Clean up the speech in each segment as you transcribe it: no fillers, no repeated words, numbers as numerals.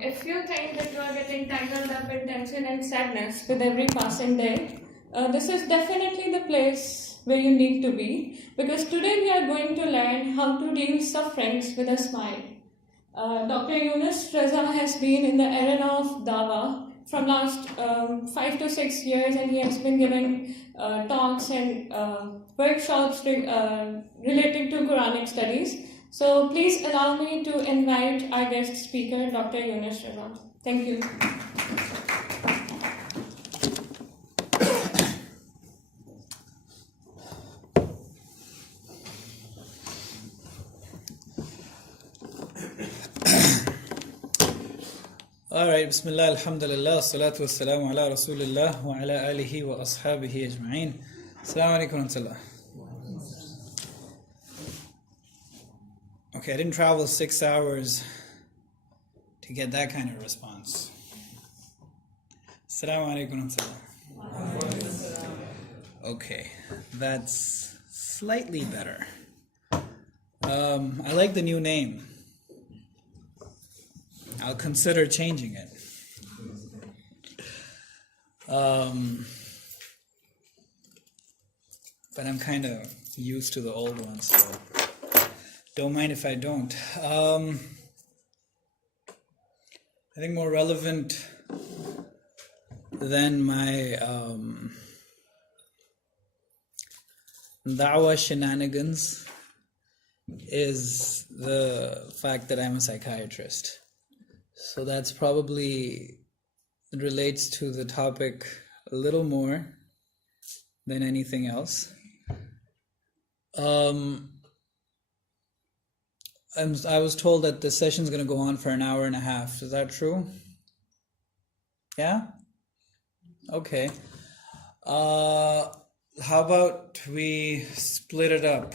If you think that you are getting tangled up in tension and sadness with every passing day, this is definitely the place where you need to be, because today we are going to learn how to deal sufferings with a smile. Dr. Yousaf Raza has been in the arena of Dawa from last 5 to 6 years, and he has been giving talks and workshops related to Quranic studies. So please allow me to invite our guest speaker, Dr. Yousaf Raza. Thank you. All right, Bismillah, Alhamdulillah, Salatu Wassalamu ala Rasulillah wa ala alihi wa ashabihi ajma'in. Assalamu alaikum wa rahmatullah. Okay, I didn't travel 6 hours to get that kind of response. Assalamu alaikum wa rahmatullah. Okay, that's slightly better. I like the new name. I'll consider changing it. But I'm kind of used to the old one, so don't mind if I don't. I think more relevant than my da'wah shenanigans is the fact that I'm a psychiatrist. So that's probably relates to the topic a little more than anything else. I was told that the session's going to go on for an hour and a half. Is that true? Yeah? Okay. How about we split it up?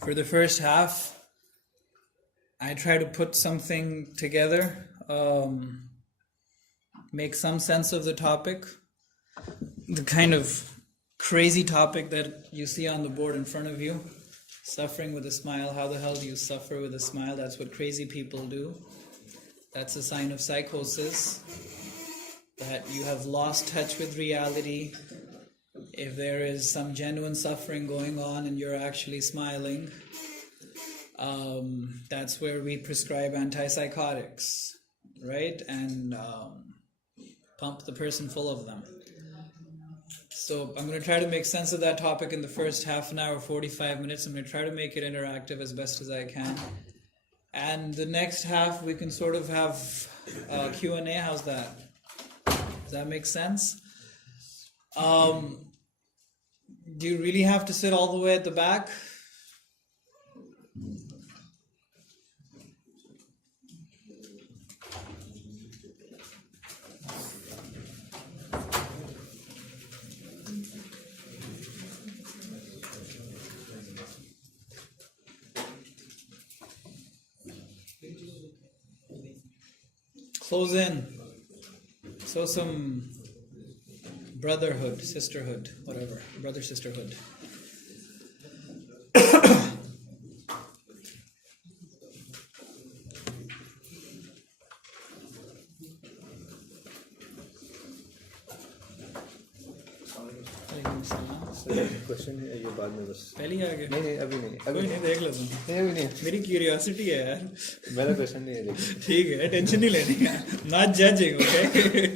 For the first half, I try to put something together, make some sense of the topic, the kind of crazy topic that you see on the board in front of you, suffering with a smile. How the hell do you suffer with a smile? That's what crazy people do. That's a sign of psychosis, that you have lost touch with reality. If there is some genuine suffering going on and you're actually smiling, that's where we prescribe antipsychotics, right? And pump the person full of them. So I'm going to try to make sense of that topic in the first half an hour, 45 minutes. I'm going to try to make it interactive as best as I can. And the next half, we can sort of have Q&A. How's that? Does that make sense? Do you really have to sit all the way at the back? Close in. So some brotherhood, sisterhood, whatever. Brother, sisterhood. Question है ये बाद में बस पहले ही आ गए? नहीं अभी नहीं कोई नहीं, देख लो तुम। अभी नहीं मेरी क्यूरियोसिटी है यार। मेरा क्वेश्चन नहीं है लेकिन ठीक है, टेंशन नहीं लेनी है। Not judging, okay?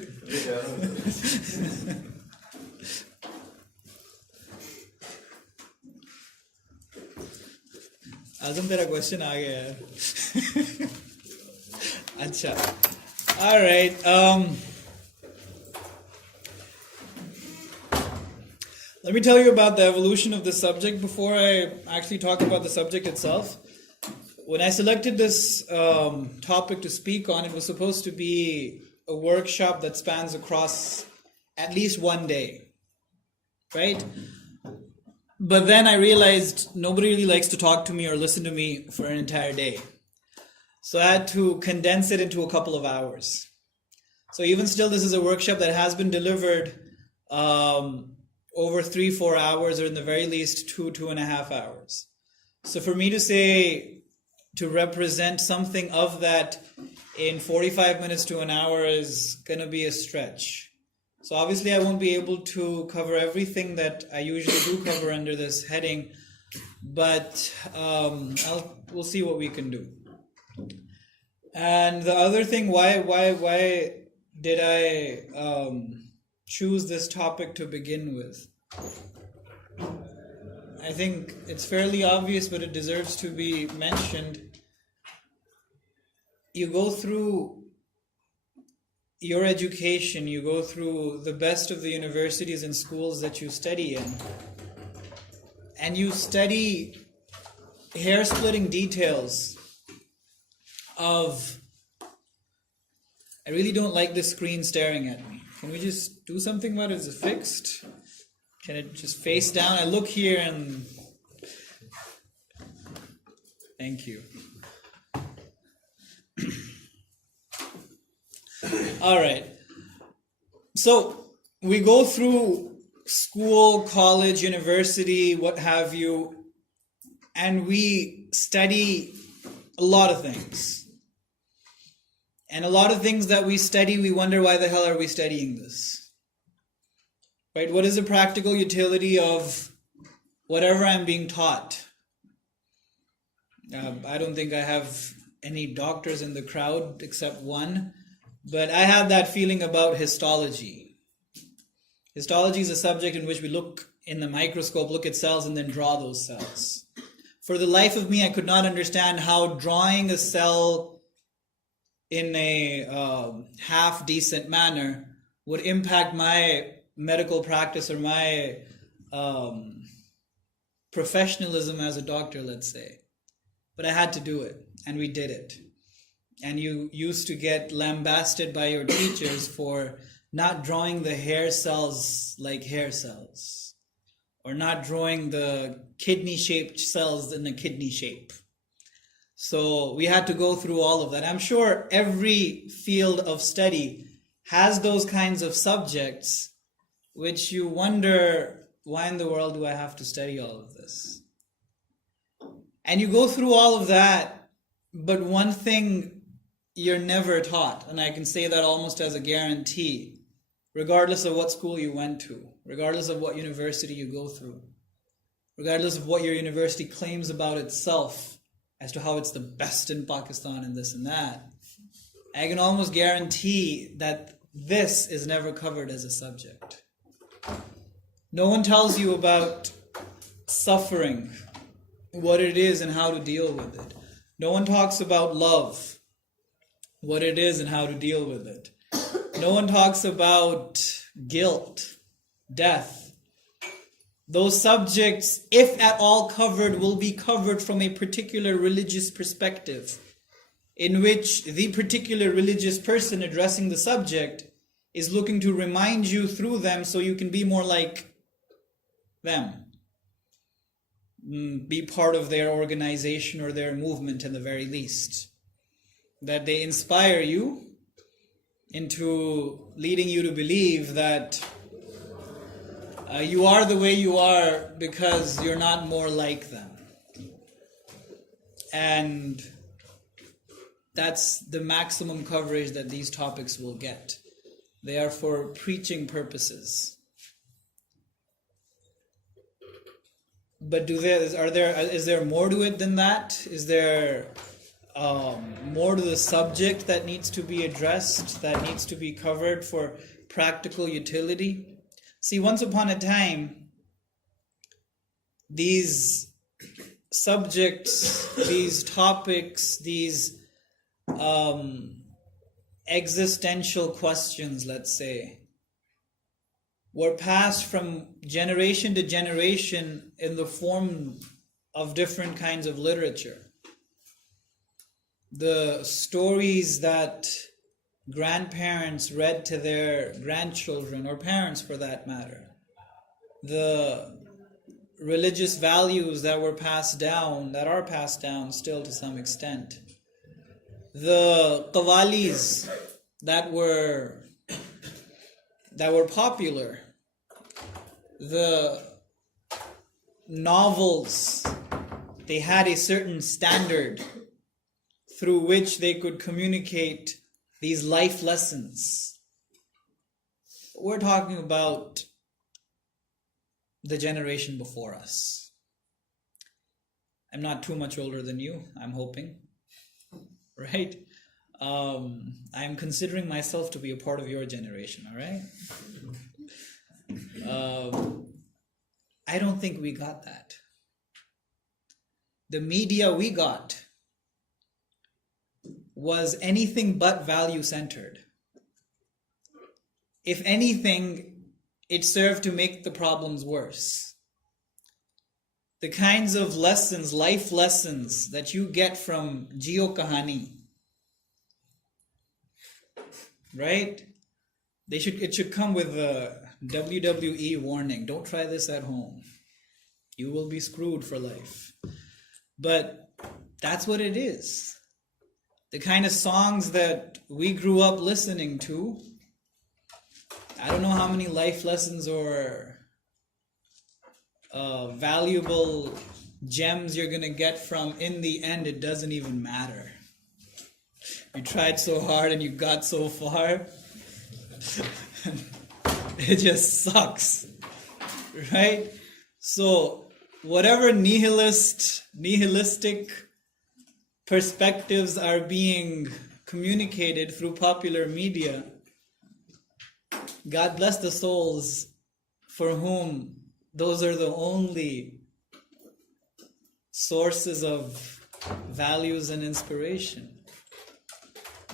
आजम तेरा क्वेश्चन आ गया यार। अच्छा, all right. Let me tell you about the evolution of this subject before I actually talk about the subject itself. When I selected this topic to speak on, it was supposed to be a workshop that spans across at least one day, right? But then I realized nobody really likes to talk to me or listen to me for an entire day. So I had to condense it into a couple of hours. So even still, this is a workshop that has been delivered over 3-4 hours, or in the very least 2.5 hours. So for me to say, to represent something of that in 45 minutes to an hour is going to be a stretch. So obviously I won't be able to cover everything that I usually do cover under this heading, but we'll see what we can do. And the other thing, why did I choose this topic to begin with? I think it's fairly obvious, but it deserves to be mentioned. You go through your education, you go through the best of the universities and schools that you study in, and you study hair-splitting details of... I really don't like this screen staring at me. Can we just do something about it? Is it fixed? Can it just face down? I look here and... Thank you. All right. So we go through school, college, university, what have you, and we study a lot of things. And a lot of things that we study, we wonder, why the hell are we studying this? Right? What is the practical utility of whatever I'm being taught? I don't think I have any doctors in the crowd except one, but I have that feeling about histology. Histology is a subject in which we look in the microscope, look at cells, and then draw those cells. For the life of me, I could not understand how drawing a cell in a half-decent manner would impact my medical practice or my professionalism as a doctor, let's say. But I had to do it, and we did it. And you used to get lambasted by your teachers for not drawing the hair cells like hair cells, or not drawing the kidney-shaped cells in a kidney shape. So we had to go through all of that. I'm sure every field of study has those kinds of subjects which you wonder, why in the world do I have to study all of this? And you go through all of that, but one thing you're never taught, and I can say that almost as a guarantee, regardless of what school you went to, regardless of what university you go through, regardless of what your university claims about itself, as to how it's the best in Pakistan and this and that, I can almost guarantee that this is never covered as a subject. No one tells you about suffering, what it is and how to deal with it. No one talks about love, what it is and how to deal with it. No one talks about guilt, death. Those subjects, if at all covered, will be covered from a particular religious perspective, in which the particular religious person addressing the subject is looking to remind you through them so you can be more like them. Be part of their organization or their movement at the very least. That they inspire you into leading you to believe that you are the way you are because you're not more like them. And that's the maximum coverage that these topics will get. They are for preaching purposes. But is there more to it than that? Is there more to the subject that needs to be addressed, that needs to be covered for practical utility? See, once upon a time, these subjects, these topics, these existential questions, let's say, were passed from generation to generation in the form of different kinds of literature. The stories that grandparents read to their grandchildren, or parents for that matter. The religious values that were passed down, that are passed down still to some extent. The qawwalis that were popular. The novels, they had a certain standard through which they could communicate these life lessons. We're talking about the generation before us. I'm not too much older than you, I'm hoping, right? I'm considering myself to be a part of your generation, all right? I don't think we got that. The media we got was anything but value-centered. If anything, it served to make the problems worse. The kinds of lessons, life lessons that you get from Jio Kahani, right? It should come with a WWE warning. Don't try this at home. You will be screwed for life. But that's what it is. The kind of songs that we grew up listening to, I don't know how many life lessons or valuable gems you're going to get from. In the end, it doesn't even matter. You tried so hard and you got so far. It just sucks. Right? So, whatever nihilistic perspectives are being communicated through popular media, God bless the souls for whom those are the only sources of values and inspiration.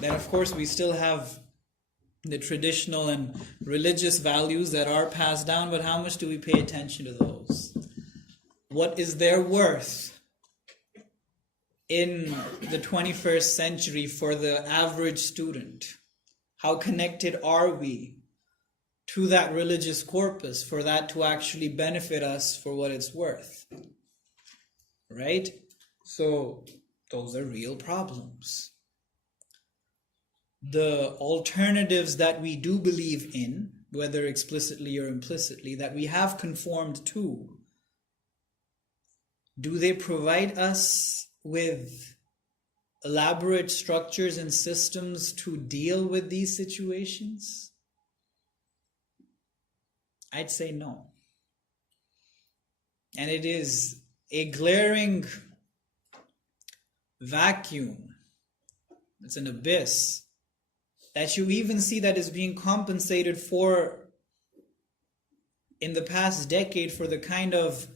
Then, of course, we still have the traditional and religious values that are passed down, but how much do we pay attention to those? What is their worth in the 21st century for the average student? How connected are we to that religious corpus for that to actually benefit us for what it's worth? Right? So those are real problems. The alternatives that we do believe in, whether explicitly or implicitly, that we have conformed to, do they provide us with elaborate structures and systems to deal with these situations? I'd say no. And it is a glaring vacuum. It's an abyss that you even see that is being compensated for in the past decade for the kind of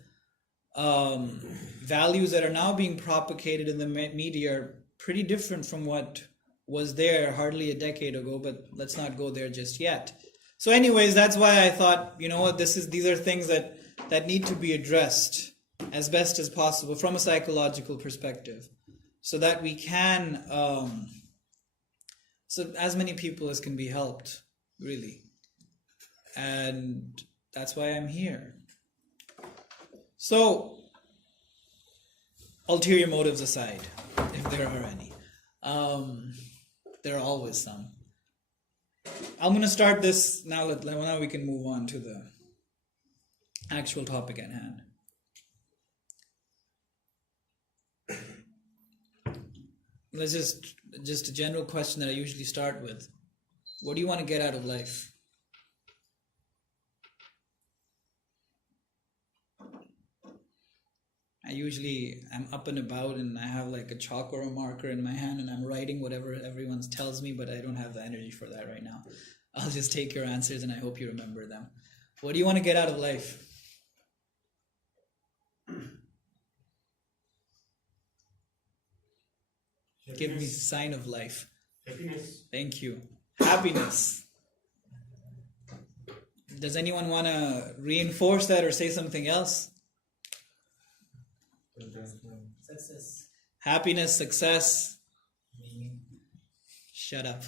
values that are now being propagated in the media are pretty different from what was there hardly a decade ago, but let's not go there just yet. So anyways, that's why I thought, you know what, these are things that need to be addressed as best as possible from a psychological perspective, so that we can, so as many people as can be helped, really. And that's why I'm here. So, ulterior motives aside, if there are any, there are always some. I'm going to start this now. Now we can move on to the actual topic at hand. Let's just a general question that I usually start with. What do you want to get out of life? I'm up and about and I have like a chalk or a marker in my hand and I'm writing whatever everyone tells me, but I don't have the energy for that right now. I'll just take your answers and I hope you remember them. What do you want to get out of life? Happiness. Give me a sign of life. Happiness. Thank you. Happiness. Does anyone want to reinforce that or say something else? Success. Happiness, success. Shut up.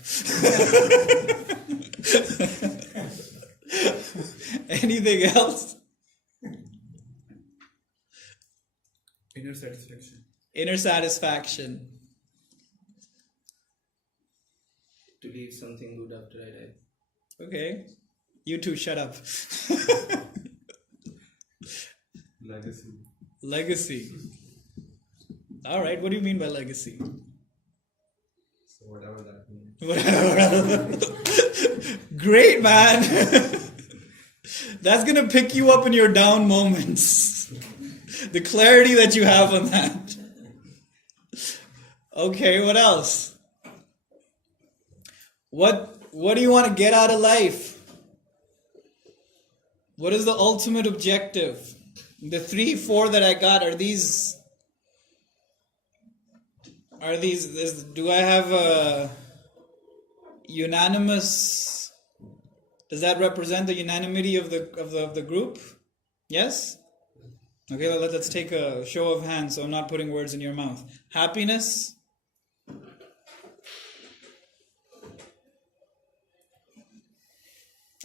Anything else? Inner satisfaction. Inner satisfaction. To leave something good after I die. Okay. You two shut up. Legacy. Legacy. All right. What do you mean by legacy? Great, man. That's going to pick you up in your down moments. The clarity that you have on that. Okay, what else? What do you want to get out of life? What is the ultimate objective? The 3, 4 that I got, do I have a unanimous, does that represent the unanimity of the group? Yes? Okay, let's take a show of hands so I'm not putting words in your mouth. Happiness?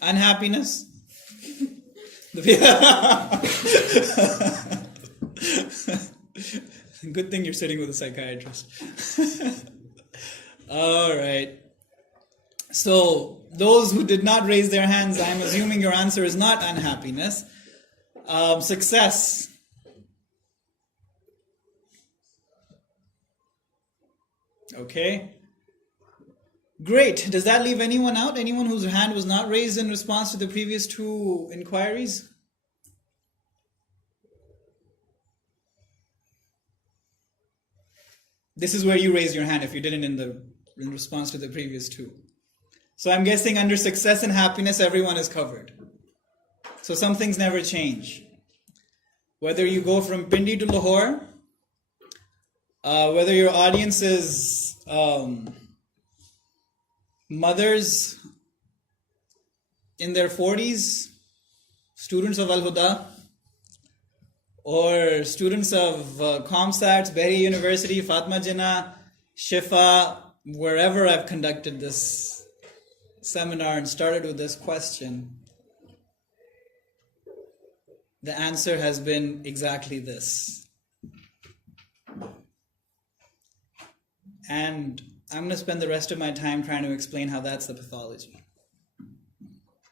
Unhappiness? Good thing you're sitting with a psychiatrist. All right. So, those who did not raise their hands, I'm assuming your answer is not unhappiness. Success. Okay. Great. Does that leave anyone out? Anyone whose hand was not raised in response to the previous 2 inquiries? This is where you raise your hand if you didn't in response to the previous 2. So I'm guessing under success and happiness, everyone is covered. So some things never change. Whether you go from Pindi to Lahore, whether your audience is mothers in their 40s, students of Al-Huda, or students of ComStats, Bahri University, Fatma Jinnah, Shifa, wherever I've conducted this seminar and started with this question, the answer has been exactly this. And I'm going to spend the rest of my time trying to explain how that's the pathology.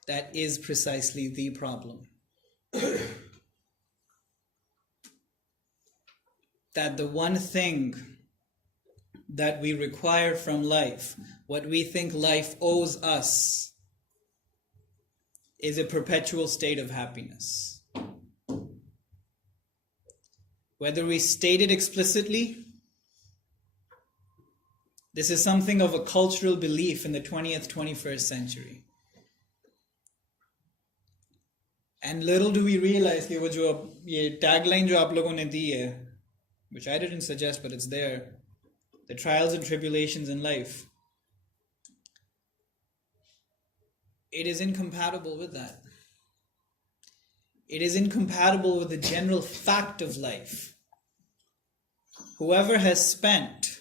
That is precisely the problem. That the one thing that we require from life, what we think life owes us, is a perpetual state of happiness. Whether we state it explicitly, this is something of a cultural belief in the 20th, 21st century. And little do we realize कि वो जो ये tagline जो आप लोगों ने दी है, which I didn't suggest, but it's there, the trials and tribulations in life, it is incompatible with that. It is incompatible with the general fact of life. Whoever has spent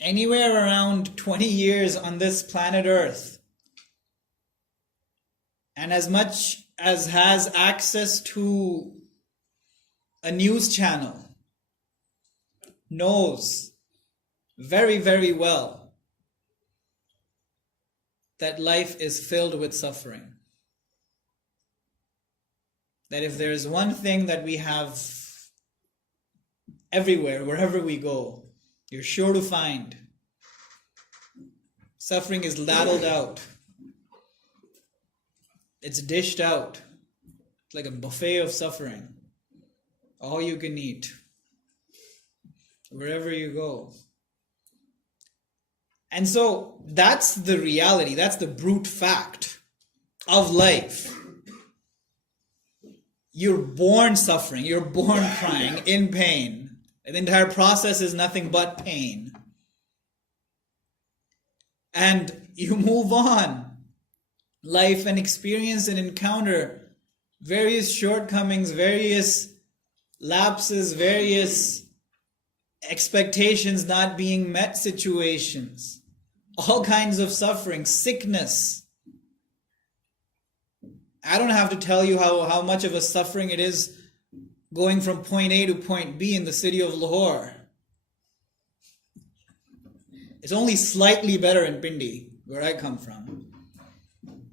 anywhere around 20 years on this planet Earth, and as much as has access to a news channel, knows very, very well that life is filled with suffering. That if there is one thing that we have everywhere, wherever we go, you're sure to find, suffering is ladled out. It's dished out. It's like a buffet of suffering. All you can eat. Wherever you go. And so that's the reality. That's the brute fact of life. You're born suffering. You're born crying, in pain. And the entire process is nothing but pain. And you move on. Life and experience and encounter various shortcomings, various lapses, various expectations not being met situations, all kinds of suffering, sickness. I don't have to tell you how much of a suffering it is going from point A to point B in the city of Lahore. It's only slightly better in Pindi, where I come from.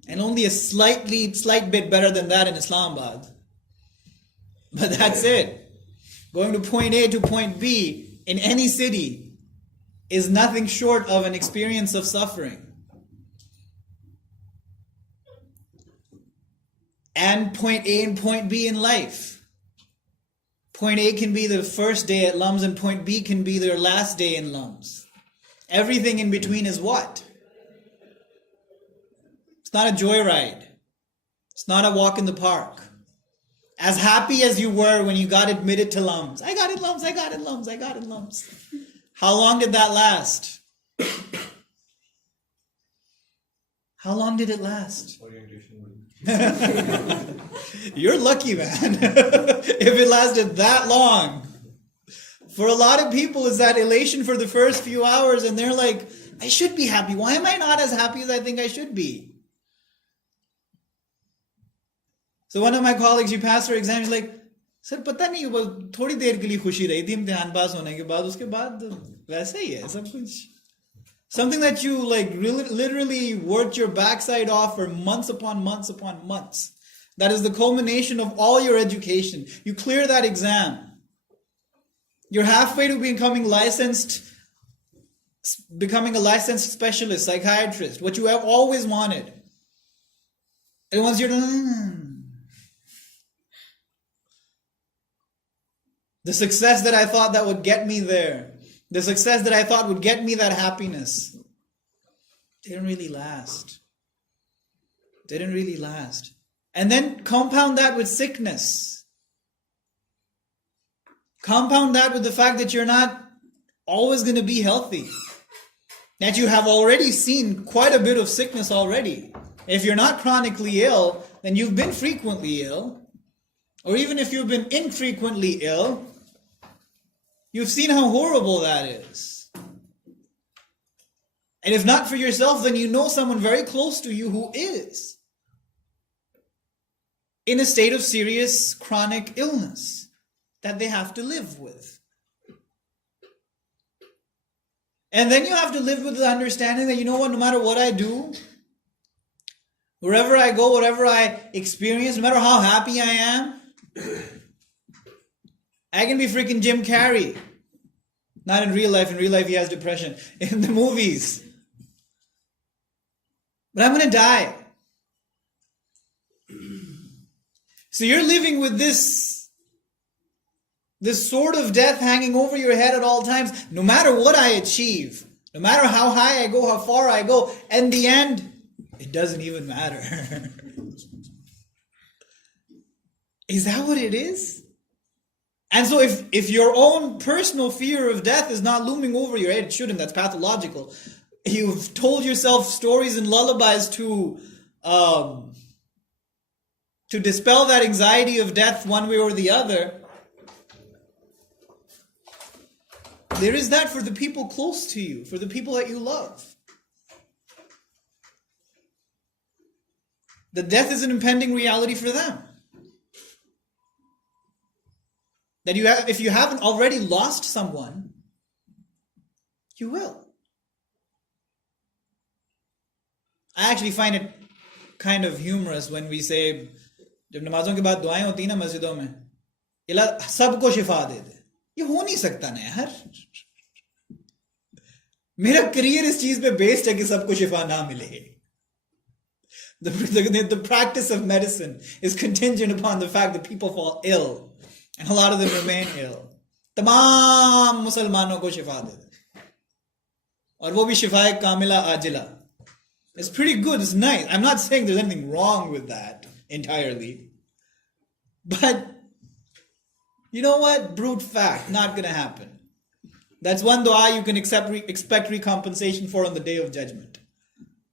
And only a slight bit better than that in Islamabad. But that's it. Going to point A to point B in any city is nothing short of an experience of suffering. And point A and point B in life. Point A can be the first day at Lums and point B can be their last day in Lums. Everything in between is what? It's not a joyride. It's not a walk in the park. As happy as you were when you got admitted to Lums. I got in Lums, I got in Lums, I got in Lums. How long did that last? How long did it last? You're lucky, man. If it lasted that long. For a lot of people, it's that elation for the first few hours and they're like, I should be happy. Why am I not as happy as I think I should be? So one of my colleagues, she passed her exam, she's like, sir, pata nahi, wo thodi der ke liye khushi rahi thi, imtihan pass hone ke baad, uske baad वैसे ही है सब कुछ. Something that you like really, literally worked your backside off for months upon months upon months. That is the culmination of all your education. You clear that exam. You're halfway to becoming a licensed specialist, psychiatrist, what you have always wanted. And once you're done, the success that I thought that would get me there, the success that I thought would get me that happiness, didn't really last. Didn't really last. And then compound that with sickness. Compound that with the fact that you're not always going to be healthy. That you have already seen quite a bit of sickness already. If you're not chronically ill, then you've been frequently ill. Or even if you've been infrequently ill, you've seen how horrible that is. And if not for yourself, then you know someone very close to you who is in a state of serious chronic illness that they have to live with. And then you have to live with the understanding that, you know what, no matter what I do, wherever I go, whatever I experience, no matter how happy I am, I can be freaking Jim Carrey. Not in real life. In real life, he has depression. In the movies. But I'm going to die. So you're living with this sword of death hanging over your head at all times. No matter what I achieve, no matter how high I go, how far I go, in the end, it doesn't even matter. Is that what it is? And so if your own personal fear of death is not looming over your head, it shouldn't, that's pathological. You've told yourself stories and lullabies to dispel that anxiety of death one way or the other. There is that for the people close to you, for the people that you love. The death is an impending reality for them. That if you haven't already lost someone, you will. I actually find it kind of humorous when we say, जब नमाजों के बाद दुआएं होती ना मस्जिदों में, अल्लाह सबको शिफा दे दे. ये हो नहीं सकता ना यार. मेरा करियर इस चीज पे बेस्ड है कि सबको शिफा ना मिले. The practice of medicine is contingent upon the fact that people fall ill. And a lot of them remain ill. तमाम मुसलमानों को शिफा दे दे. और वो भी शिफाए कामिला आजिला. It's pretty good, it's nice. I'm not saying there's anything wrong with that entirely. But, you know what? Brute fact, not going to happen. That's one dua you can expect recompensation for on the Day of Judgment.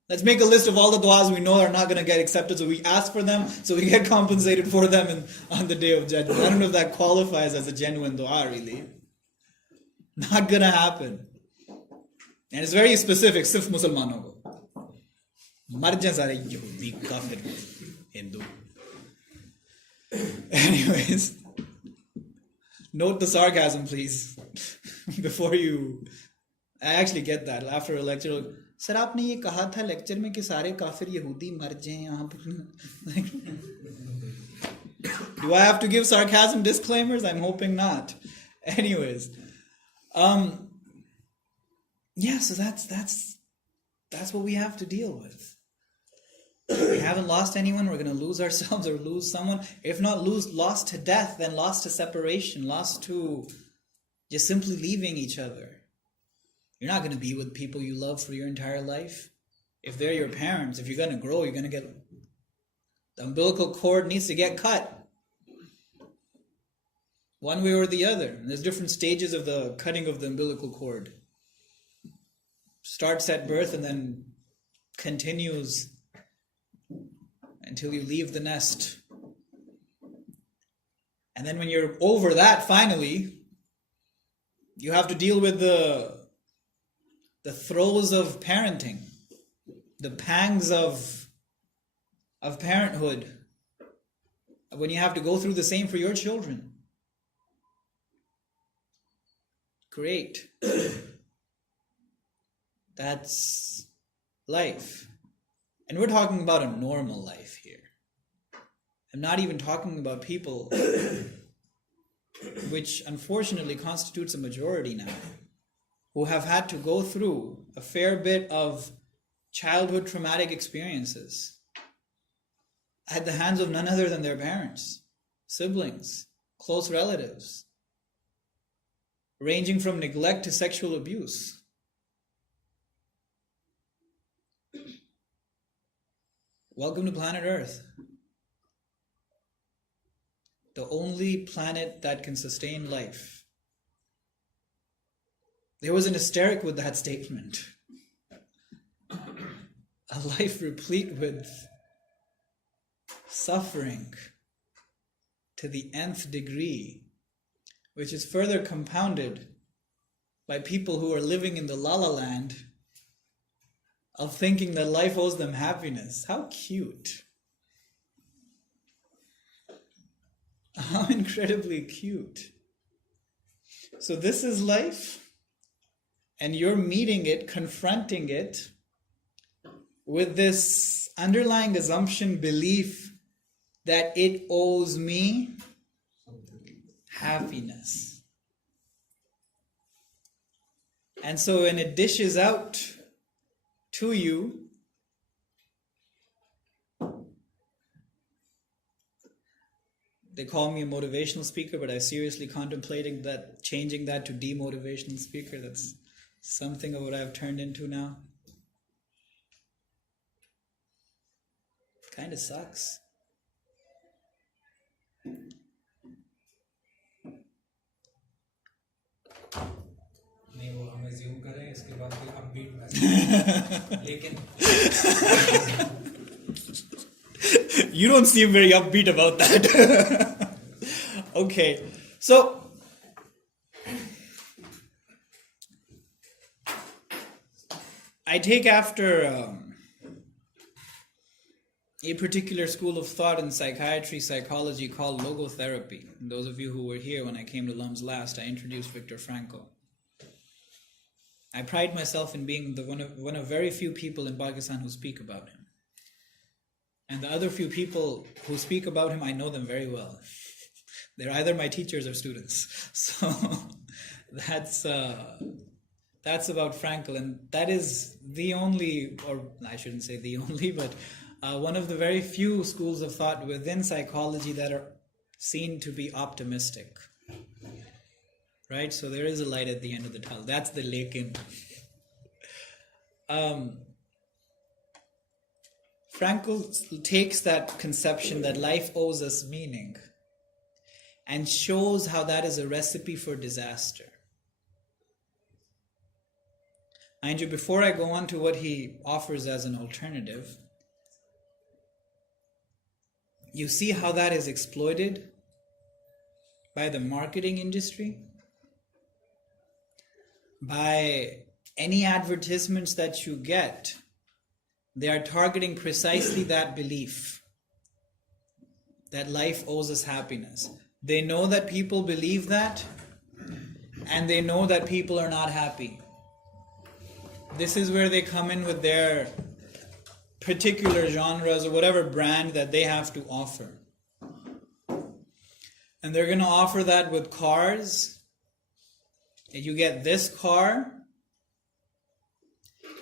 Let's make a list of all the du'as we know are not going to get accepted, so we ask for them, so we get compensated for them on the Day of Judgment. I don't know if that qualifies as a genuine du'a, really. Not going to happen. And it's very specific, sif Musalmanon ko. Mar jaye sare Yahudi, Kafir, Hindu. Anyways, note the sarcasm, please. Before you... I actually get that. After a lecture... sir आपने ये कहा था lecture में कि सारे काफिर यहूदी मर जाएं यहाँ पर. Do I have to give sarcasm disclaimers? I'm hoping not. Anyways, yeah, so that's what we have to deal with. We haven't lost anyone. We're going to lose ourselves or lose someone. If not lost to death, then lost to separation, lost to just simply leaving each other. You're not going to be with people you love for your entire life. If they're your parents, if you're going to grow, you're going to get... The umbilical cord needs to get cut. One way or the other. And there's different stages of the cutting of the umbilical cord. Starts at birth and then continues until you leave the nest. And then when you're over that, finally, you have to deal with the throes of parenting, the pangs of parenthood, when you have to go through the same for your children. Great. That's life. And we're talking about a normal life here. I'm not even talking about people, which unfortunately constitutes a majority now, who have had to go through a fair bit of childhood traumatic experiences at the hands of none other than their parents, siblings, close relatives, ranging from neglect to sexual abuse. Welcome to planet Earth. The only planet that can sustain life. There was an hysteric with that statement. A life replete with suffering to the nth degree, which is further compounded by people who are living in the la-la land of thinking that life owes them happiness. How cute. How incredibly cute. So this is life, and you're meeting it, confronting it with this underlying assumption, belief that it owes me happiness. And so when it dishes out to you, they call me a motivational speaker, but I'm seriously contemplating that, changing that to demotivational speaker. That's something of what I've turned into now. Kind of sucks. नहीं वो हम assume करें इसके बाद कोई upbeat message लेकिन You don't seem very upbeat about that. Okay, so I take after a particular school of thought in psychiatry, psychology called Logotherapy. And those of you who were here when I came to Lums last, I introduced Viktor Frankl. I pride myself in being one of very few people in Pakistan who speak about him. And the other few people who speak about him, I know them very well. They're either my teachers or students. So that's about Frankl. And that is the only, or I shouldn't say the only, but one of the very few schools of thought within psychology that are seen to be optimistic. Right? So there is a light at the end of the tunnel. That's the lekin. Frankl takes that conception that life owes us meaning and shows how that is a recipe for disaster. Mind you, before I go on to what he offers as an alternative, you see how that is exploited by the marketing industry, by any advertisements that you get. They are targeting precisely that belief, that life owes us happiness. They know that people believe that, and they know that people are not happy. This is where they come in with their particular genres or whatever brand that they have to offer. And they're going to offer that with cars. You get this car,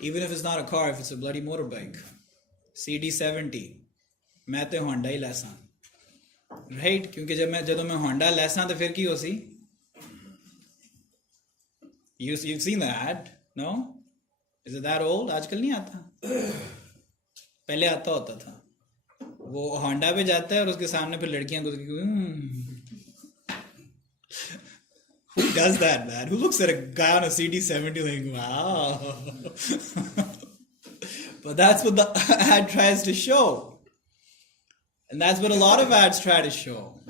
Even if it's not a car, if it's a bloody motorbike. CD70. मैं तो Honda ही लैसा. Right? क्योंकि जब मैं Honda लैसा तो फिर की होसी? You've seen the ad? No? Is it that old? आजकल नहीं आता. पहले आता होता था. वो Honda पे जाता है और उसके सामने फिर लड़कियां Who does that, man? Who looks at a guy on a CD70 like, wow? But that's what the ad tries to show. And that's what a lot of ads try to show.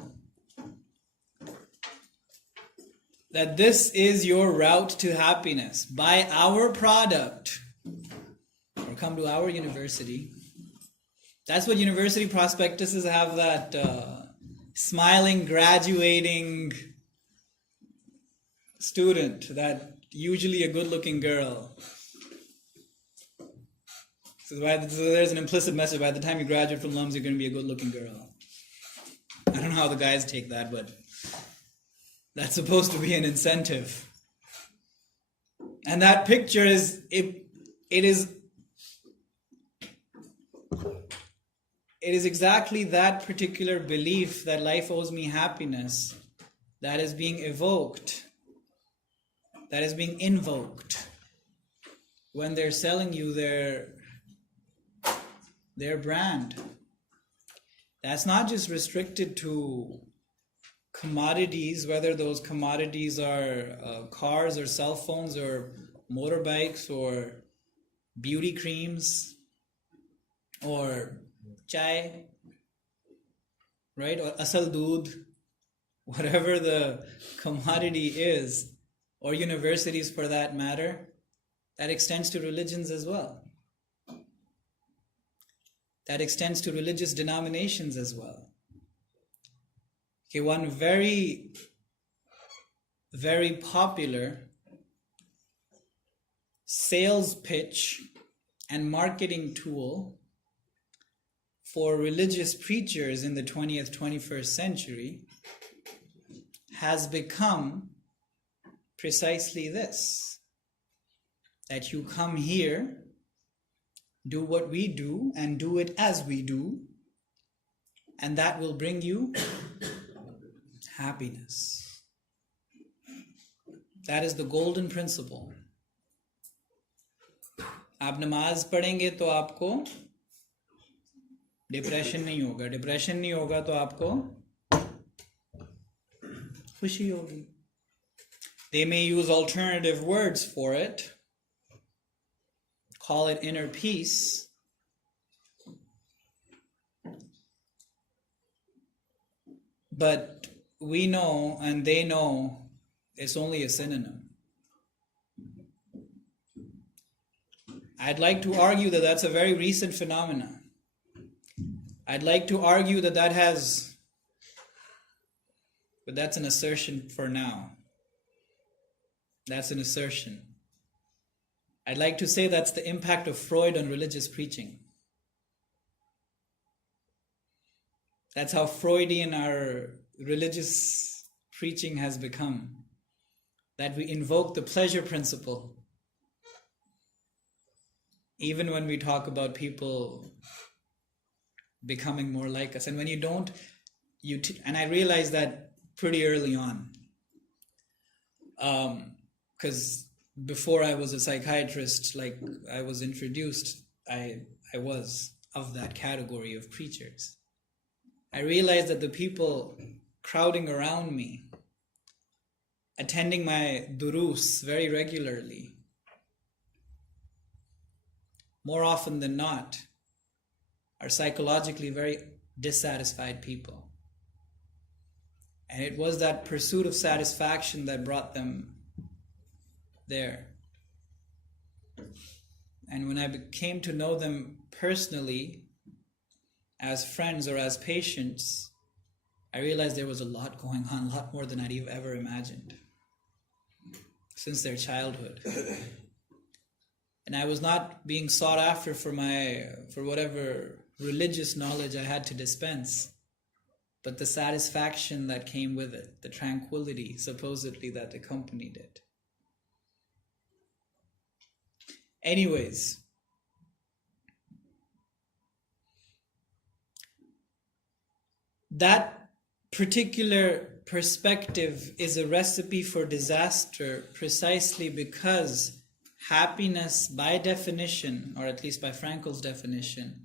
That this is your route to happiness. Buy our product or come to our university. That's what university prospectuses have, that smiling, graduating student, that usually a good-looking girl. So there's an implicit message: by the time you graduate from Lums, you're going to be a good-looking girl. I don't know how the guys take that, but that's supposed to be an incentive. And that picture is it is exactly that particular belief that life owes me happiness that is being evoked. That is being invoked when they're selling you their brand. That's not just restricted to commodities, whether those commodities are cars or cell phones or motorbikes or beauty creams or chai, right? Or asal doodh, whatever the commodity is, or universities for that matter, that extends to religions as well. That extends to religious denominations as well. Okay, one very, very popular sales pitch and marketing tool for religious preachers in the 20th, 21st century has become precisely this: that you come here, do what we do, and do it as we do, and that will bring you happiness. That is the golden principle. आप नमाज पढ़ेंगे तो आपको depression नहीं होगा, depression नहीं होगा तो आपको खुशी होगी. They may use alternative words for it, call it inner peace, but we know and they know it's only a synonym. I'd like to argue that that's a very recent phenomenon. I'd like to argue that but that's an assertion for now. That's an assertion. I'd like to say that's the impact of Freud on religious preaching. That's how Freudian our religious preaching has become. That we invoke the pleasure principle even when we talk about people becoming more like us. And when you don't, and I realized that pretty early on. Because before I was a psychiatrist, like I was introduced, I was of that category of preachers. I realized that the people crowding around me, attending my durus very regularly, more often than not, are psychologically very dissatisfied people. And it was that pursuit of satisfaction that brought them there. And when I came to know them personally, as friends or as patients, I realized there was a lot going on, a lot more than I'd ever imagined since their childhood. And I was not being sought after for whatever religious knowledge I had to dispense, but the satisfaction that came with it, the tranquility supposedly that accompanied it. Anyways, that particular perspective is a recipe for disaster precisely because happiness, by definition, or at least by Frankl's definition,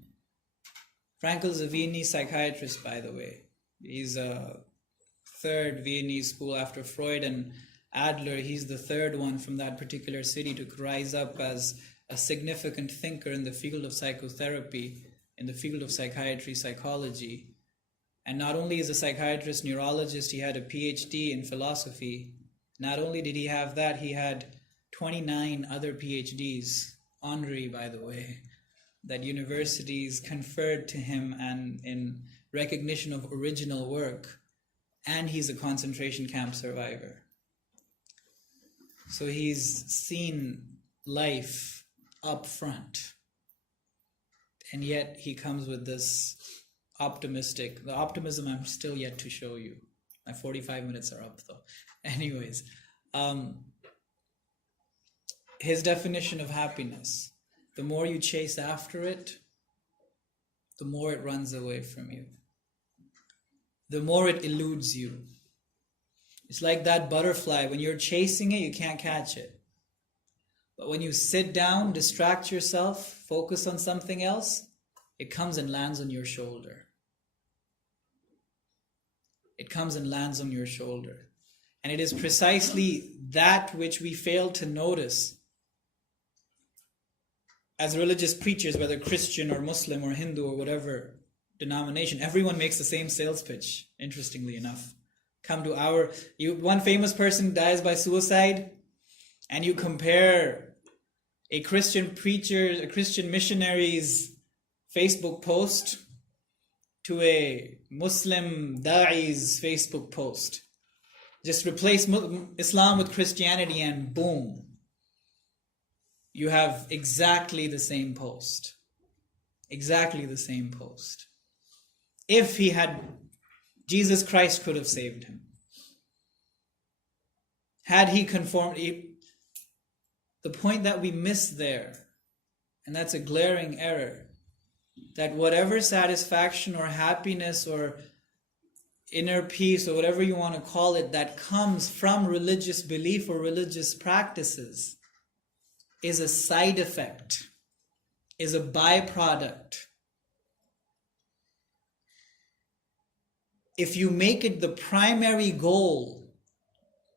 Frankl's a Viennese psychiatrist, by the way. He's a third Viennese school after Freud and Adler. He's the third one from that particular city to rise up as a significant thinker in the field of psychotherapy, in the field of psychiatry, psychology. And not only is a psychiatrist, neurologist, he had a PhD in philosophy. Not only did he have that, he had 29 other PhDs, honorary by the way, that universities conferred to him and in recognition of original work. And he's a concentration camp survivor. So he's seen life up front. And yet he comes with this the optimism I'm still yet to show you. My 45 minutes are up though. Anyways, his definition of happiness: the more you chase after it, the more it runs away from you. The more it eludes you. It's like that butterfly. When you're chasing it, you can't catch it. But when you sit down, distract yourself, focus on something else, it comes and lands on your shoulder. It comes and lands on your shoulder. And it is precisely that which we fail to notice as religious preachers, whether Christian or Muslim or Hindu or whatever denomination. Everyone makes the same sales pitch, interestingly enough. Come to one famous person dies by suicide, and you compare a Christian preacher, a Christian missionary's Facebook post to a Muslim da'i's Facebook post. Just replace Islam with Christianity and boom, you have exactly the same post. Exactly the same post. If he had, Jesus Christ could have saved him. Had he conformed, the point that we miss there, and that's a glaring error, that whatever satisfaction or happiness or inner peace or whatever you want to call it that comes from religious belief or religious practices is a side effect, is a byproduct. If you make it the primary goal,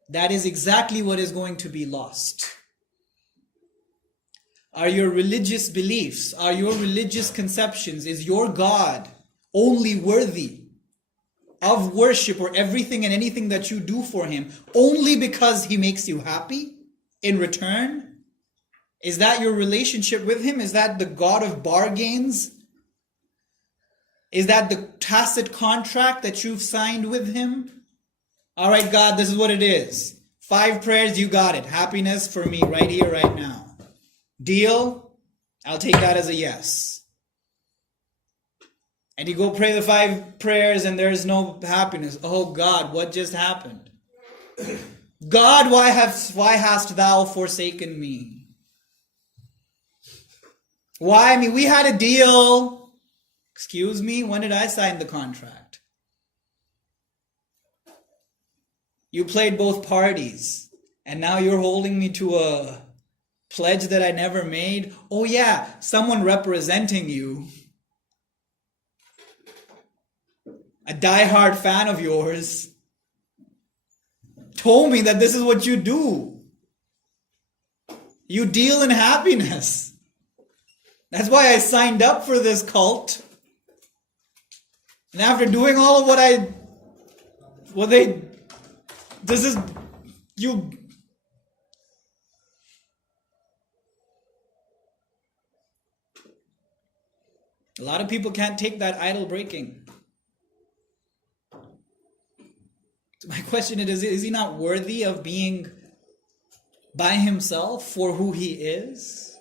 that is exactly what is going to be lost. Are your religious beliefs, are your religious conceptions, is your God only worthy of worship or everything and anything that you do for him only because he makes you happy in return? Is that your relationship with him? Is that the God of bargains? Is that the tacit contract that you've signed with him? All right, God, this is what it is. 5 prayers, you got it. Happiness for me right here, right now. Deal? I'll take that as a yes. And you go pray the 5 prayers and there's no happiness. Oh God, what just happened? God, why hast thou forsaken me? Why? I mean, we had a deal. Excuse me, when did I sign the contract? You played both parties, and now you're holding me to a pledge that I never made. Oh yeah, someone representing you, a diehard fan of yours, told me that this is what you do. You deal in happiness. That's why I signed up for this cult. And after doing all of you. A lot of people can't take that idol breaking. So my question is he not worthy of being by himself for who he is?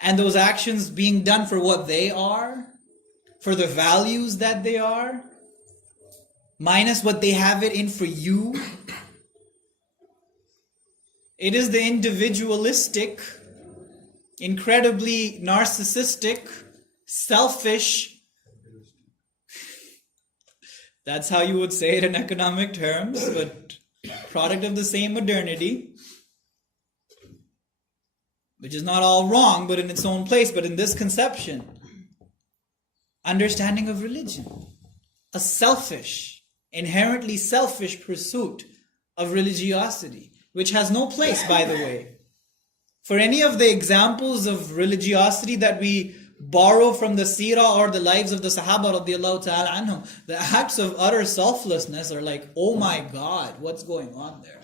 And those actions being done for what they are? For the values that they are? Minus what they have it in for you? It is the individualistic incredibly narcissistic, selfish. That's how you would say it in economic terms, but product of the same modernity, which is not all wrong, but in its own place. But in this conception, understanding of religion, a selfish, inherently selfish pursuit of religiosity, which has no place, by the way. For any of the examples of religiosity that we borrow from the seerah or the lives of the Sahaba radiallahu ta'ala anhum, the acts of utter selflessness are like, oh my God, what's going on there?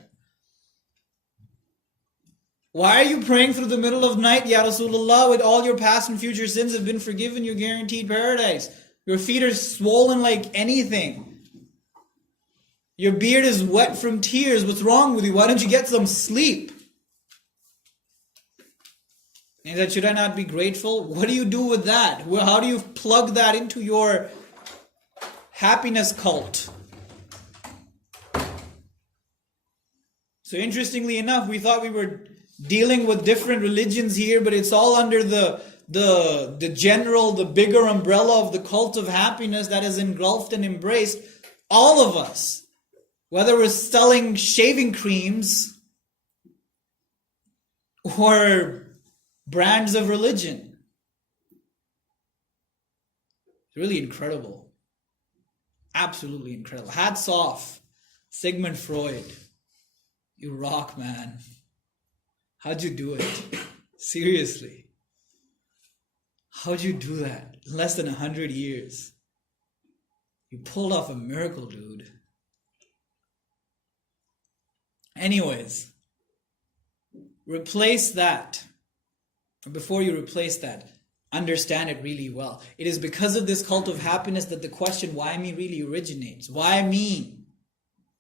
Why are you praying through the middle of night, Ya Rasulullah, with all your past and future sins have been forgiven, you're guaranteed paradise. Your feet are swollen like anything. Your beard is wet from tears. What's wrong with you? Why don't you get some sleep? And he said, should I not be grateful? What do you do with that? How do you plug that into your happiness cult? So interestingly enough, we thought we were dealing with different religions here, but it's all under the general, the bigger umbrella of the cult of happiness that has engulfed and embraced all of us. Whether we're selling shaving creams or brands of religion. It's really incredible. Absolutely incredible. Hats off, Sigmund Freud. You rock, man. How'd you do it? Seriously. How'd you do that? In less than 100 years. You pulled off a miracle, dude. Anyways, replace that. Before you replace that, understand it really well. It is because of this cult of happiness that the question, why me, really originates. Why me?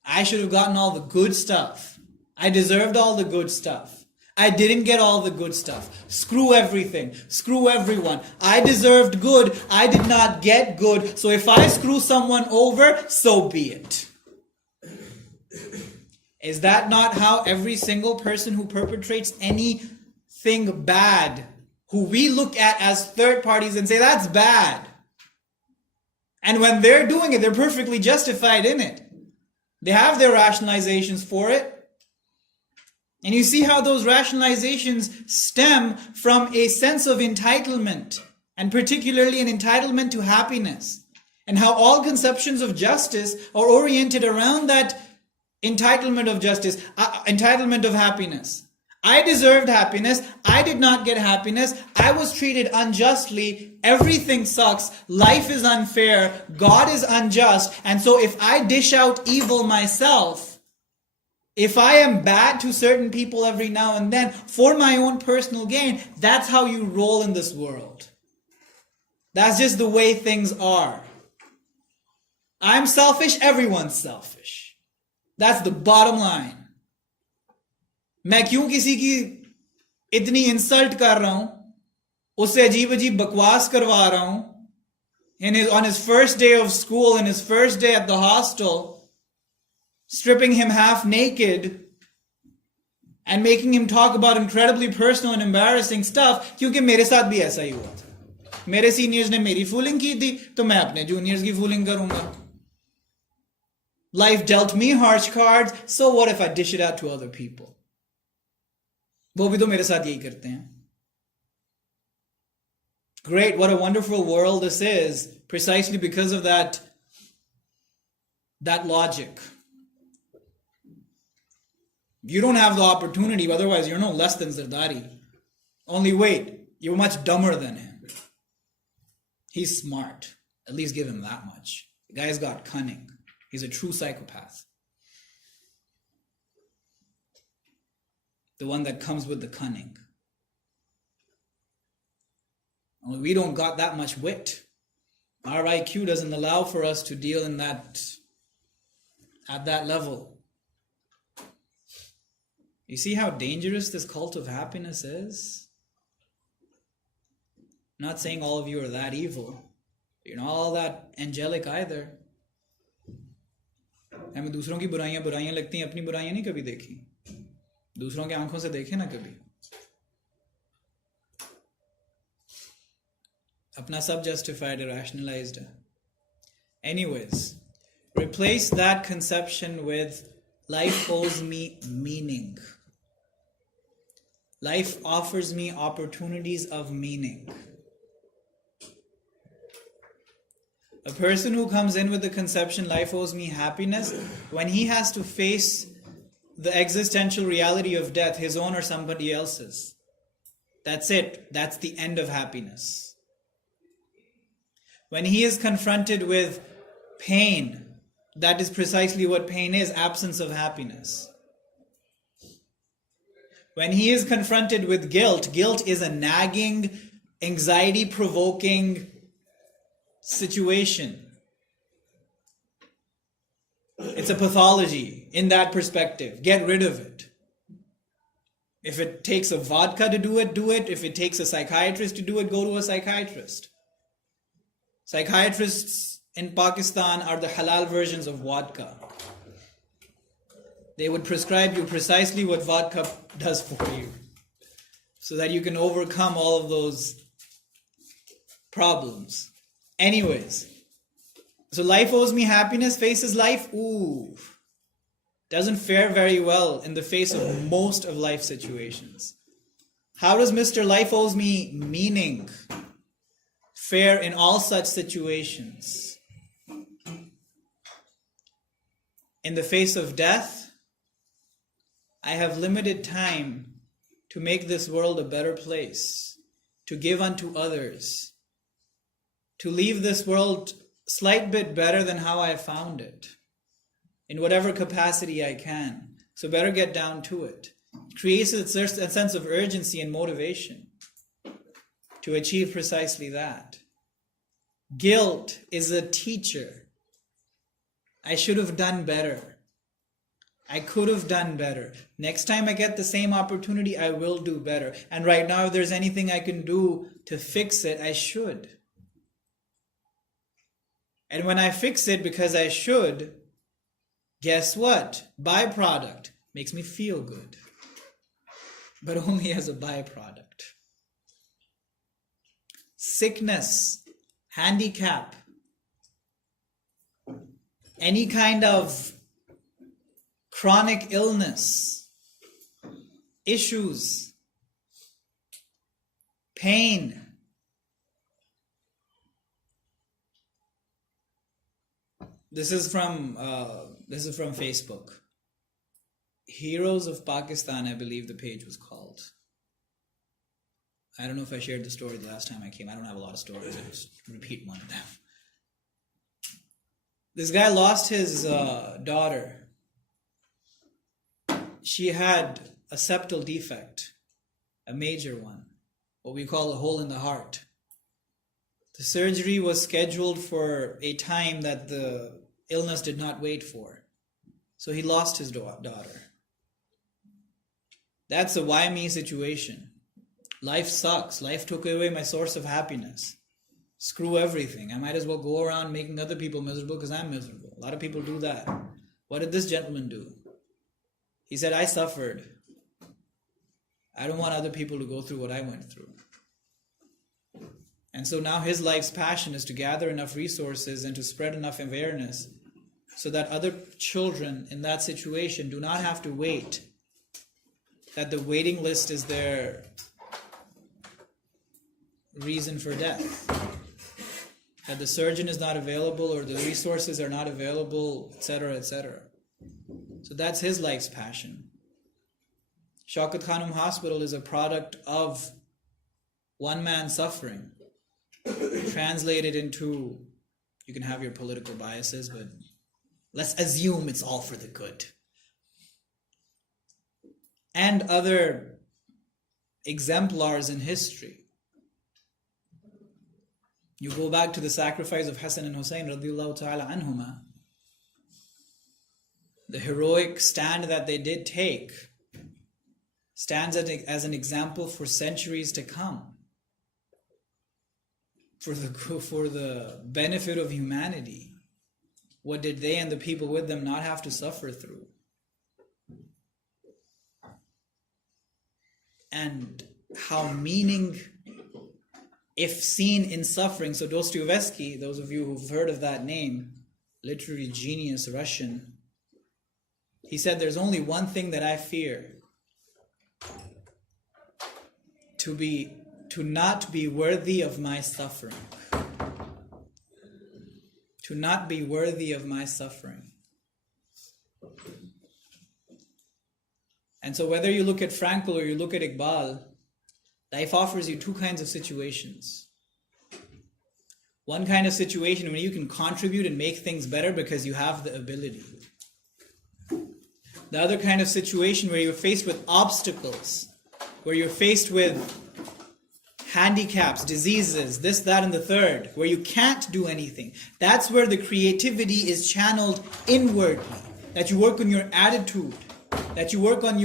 I should have gotten all the good stuff. I deserved all the good stuff. I didn't get all the good stuff. Screw everything. Screw everyone. I deserved good. I did not get good. So if I screw someone over, so be it. Is that not how every single person who perpetrates anything bad, who we look at as third parties and say, that's bad. And when they're doing it, they're perfectly justified in it. They have their rationalizations for it. And you see how those rationalizations stem from a sense of entitlement, and particularly an entitlement to happiness. And how all conceptions of justice are oriented around that entitlement of justice, entitlement of happiness. I deserved happiness. I did not get happiness. I was treated unjustly. Everything sucks. Life is unfair. God is unjust. And so if I dish out evil myself, if I am bad to certain people every now and then for my own personal gain, that's how you roll in this world. That's just the way things are. I'm selfish. Everyone's selfish. That's the bottom line. मैं क्यों किसी की इतनी insult कर रहा हूं, उससे अजीब अजीब बकवास करवा रहा हूं, on his first day of school, in his first day at the hostel, stripping him half naked and making him talk about incredibly personal and embarrassing stuff, क्योंकि मेरे साथ भी ऐसा ही हुआ था. मेरे सीनियर्स ने मेरी फूलिंग की थी, तो मैं अपने जूनियर्स की फूलिंग करूंगा. Life dealt me harsh cards, so what if I dish it out to other people? वो भी तो मेरे साथ यही करते हैं. Great, what a wonderful world this is, precisely because of that logic. You don't have the opportunity, otherwise you're no less than Zardari. Only wait, you're much dumber than him. He's smart. At least give him that much. The guy's got cunning. He's a true psychopath. The one that comes with the cunning. Only we don't got that much wit. Our IQ doesn't allow for us to deal in that, at that level. You see how dangerous this cult of happiness is? I'm not saying all of you are that evil. You're not all that angelic either. हमें दूसरों की बुराइयां लगती हैं, अपनी बुराइयां नहीं कभी देखी. दूसरों के आंखों से देखे ना कभी. Apna sab justified, rationalized. Anyways, replace that conception with life owes me meaning. Life offers me opportunities of meaning. A person who comes in with the conception life owes me happiness, when he has to face the existential reality of death, his own or somebody else's, that's it. That's the end of happiness. When he is confronted with pain, that is precisely what pain is, absence of happiness. When he is confronted with guilt, guilt is a nagging, anxiety-provoking situation. It's a pathology in that perspective. Get rid of it. If it takes a vodka to do it, do it. If it takes a psychiatrist to do it, go to a psychiatrist. Psychiatrists in Pakistan are the halal versions of vodka. They would prescribe you precisely what vodka does for you, so that you can overcome all of those problems. Anyways, so life owes me happiness faces life, doesn't fare very well in the face of most of life situations. How does Mr. Life owes me meaning fare in all such situations? In the face of death, I have limited time to make this world a better place, to give unto others, to leave this world slight bit better than how I found it, in whatever capacity I can. So better get down to it. It creates a sense of urgency and motivation to achieve precisely that. Guilt is a teacher. I should have done better. I could have done better. Next time I get the same opportunity, I will do better. And right now, if there's anything I can do to fix it, I should. And when I fix it because I should, guess what? Byproduct makes me feel good. But only as a byproduct. Sickness, handicap, any kind of chronic illness, issues, pain, This is from Facebook. Heroes of Pakistan, I believe the page was called. I don't know if I shared the story the last time I came. I don't have a lot of stories. I just repeat one of them. This guy lost his daughter. She had a septal defect, a major one, what we call a hole in the heart. The surgery was scheduled for a time that the illness did not wait for. So he lost his daughter. That's a why me situation. Life sucks. Life took away my source of happiness. Screw everything. I might as well go around making other people miserable because I'm miserable. A lot of people do that. What did this gentleman do? He said, I suffered. I don't want other people to go through what I went through. And so now his life's passion is to gather enough resources and to spread enough awareness so that other children in that situation do not have to wait. That the waiting list is their reason for death. That the surgeon is not available or the resources are not available, etc., etc. So that's his life's passion. Shaukat Khanum Hospital is a product of one man's suffering. Translated into, you can have your political biases, but let's assume it's all for the good. And other exemplars in history. You go back to the sacrifice of Hassan and Hussein radiyallahu ta'ala anhuma. The heroic stand that they did take stands as an example for centuries to come. For the benefit of humanity. What did they and the people with them not have to suffer through? And how meaning if seen in suffering. So Dostoevsky, those of you who've heard of that name, literary genius, Russian, he said, there's only one thing that I fear. To not be worthy of my suffering. To not be worthy of my suffering. And so whether you look at Frankl or you look at Iqbal, life offers you two kinds of situations. One kind of situation where you can contribute and make things better because you have the ability. The other kind of situation where you're faced with obstacles, where you're faced with handicaps, diseases, this, that, and the third, where you can't do anything. That's where the creativity is channeled inwardly. That you work on your attitude, that you work on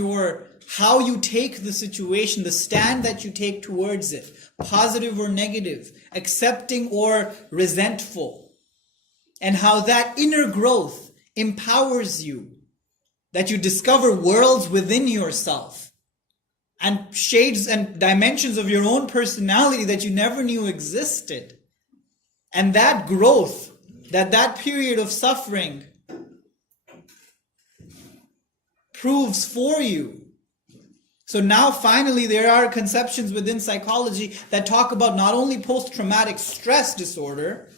how you take the situation, the stand that you take towards it, positive or negative, accepting or resentful, and how that inner growth empowers you, that you discover worlds within yourself and shades and dimensions of your own personality that you never knew existed. And that growth, that period of suffering proves for you. So now finally there are conceptions within psychology that talk about not only post-traumatic stress disorder,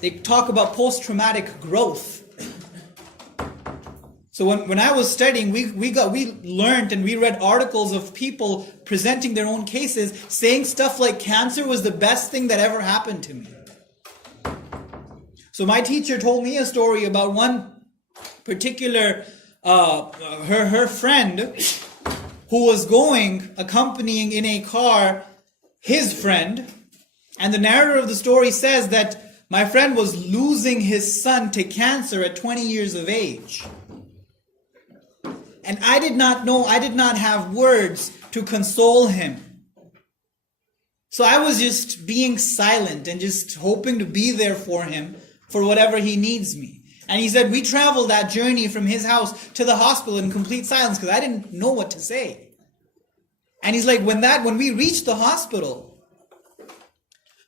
they talk about post-traumatic growth. So when I was studying, we learned and we read articles of people presenting their own cases, saying stuff like cancer was the best thing that ever happened to me. So my teacher told me a story about one particular, her friend who was accompanying in a car his friend, and the narrator of the story says that my friend was losing his son to cancer at 20 years of age. And I did not have words to console him. So I was just being silent and just hoping to be there for him for whatever he needs me. And he said, we traveled that journey from his house to the hospital in complete silence because I didn't know what to say. And he's like, when we reached the hospital,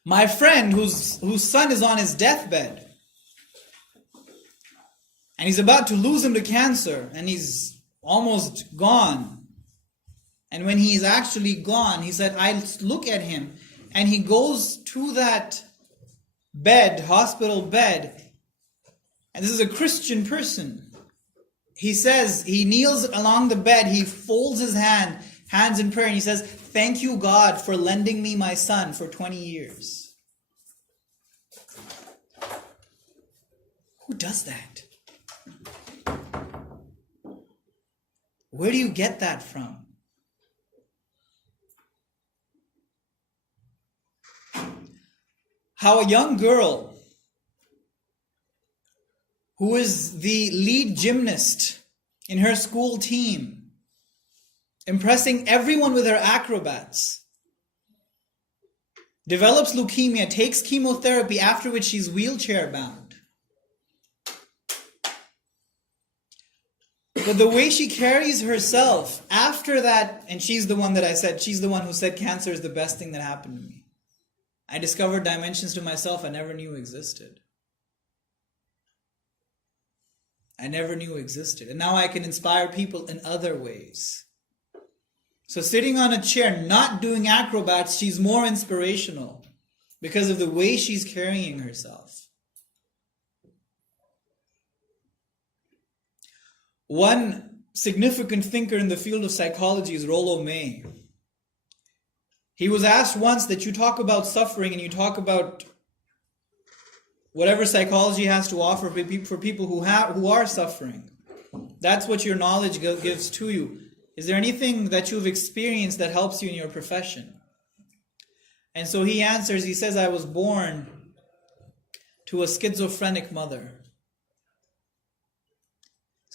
my friend whose son is on his deathbed, and he's about to lose him to cancer, and he's almost gone. And when he's actually gone, he said, I look at him, and he goes to that bed, hospital bed, and this is a Christian person. He says, he kneels along the bed, he folds his hands in prayer, and he says, thank you, God, for lending me my son for 20 years. Who does that? Where do you get that from? How a young girl who is the lead gymnast in her school team, impressing everyone with her acrobats, develops leukemia, takes chemotherapy, after which she's wheelchair bound. But the way she carries herself after that, and she's the one who said cancer is the best thing that happened to me. I discovered dimensions to myself I never knew existed. And now I can inspire people in other ways. So sitting on a chair, not doing acrobats, she's more inspirational because of the way she's carrying herself. One significant thinker in the field of psychology is Rollo May. He was asked once that you talk about suffering and you talk about whatever psychology has to offer for people who are suffering. That's what your knowledge gives to you. Is there anything that you've experienced that helps you in your profession? And so he answers, he says, I was born to a schizophrenic mother.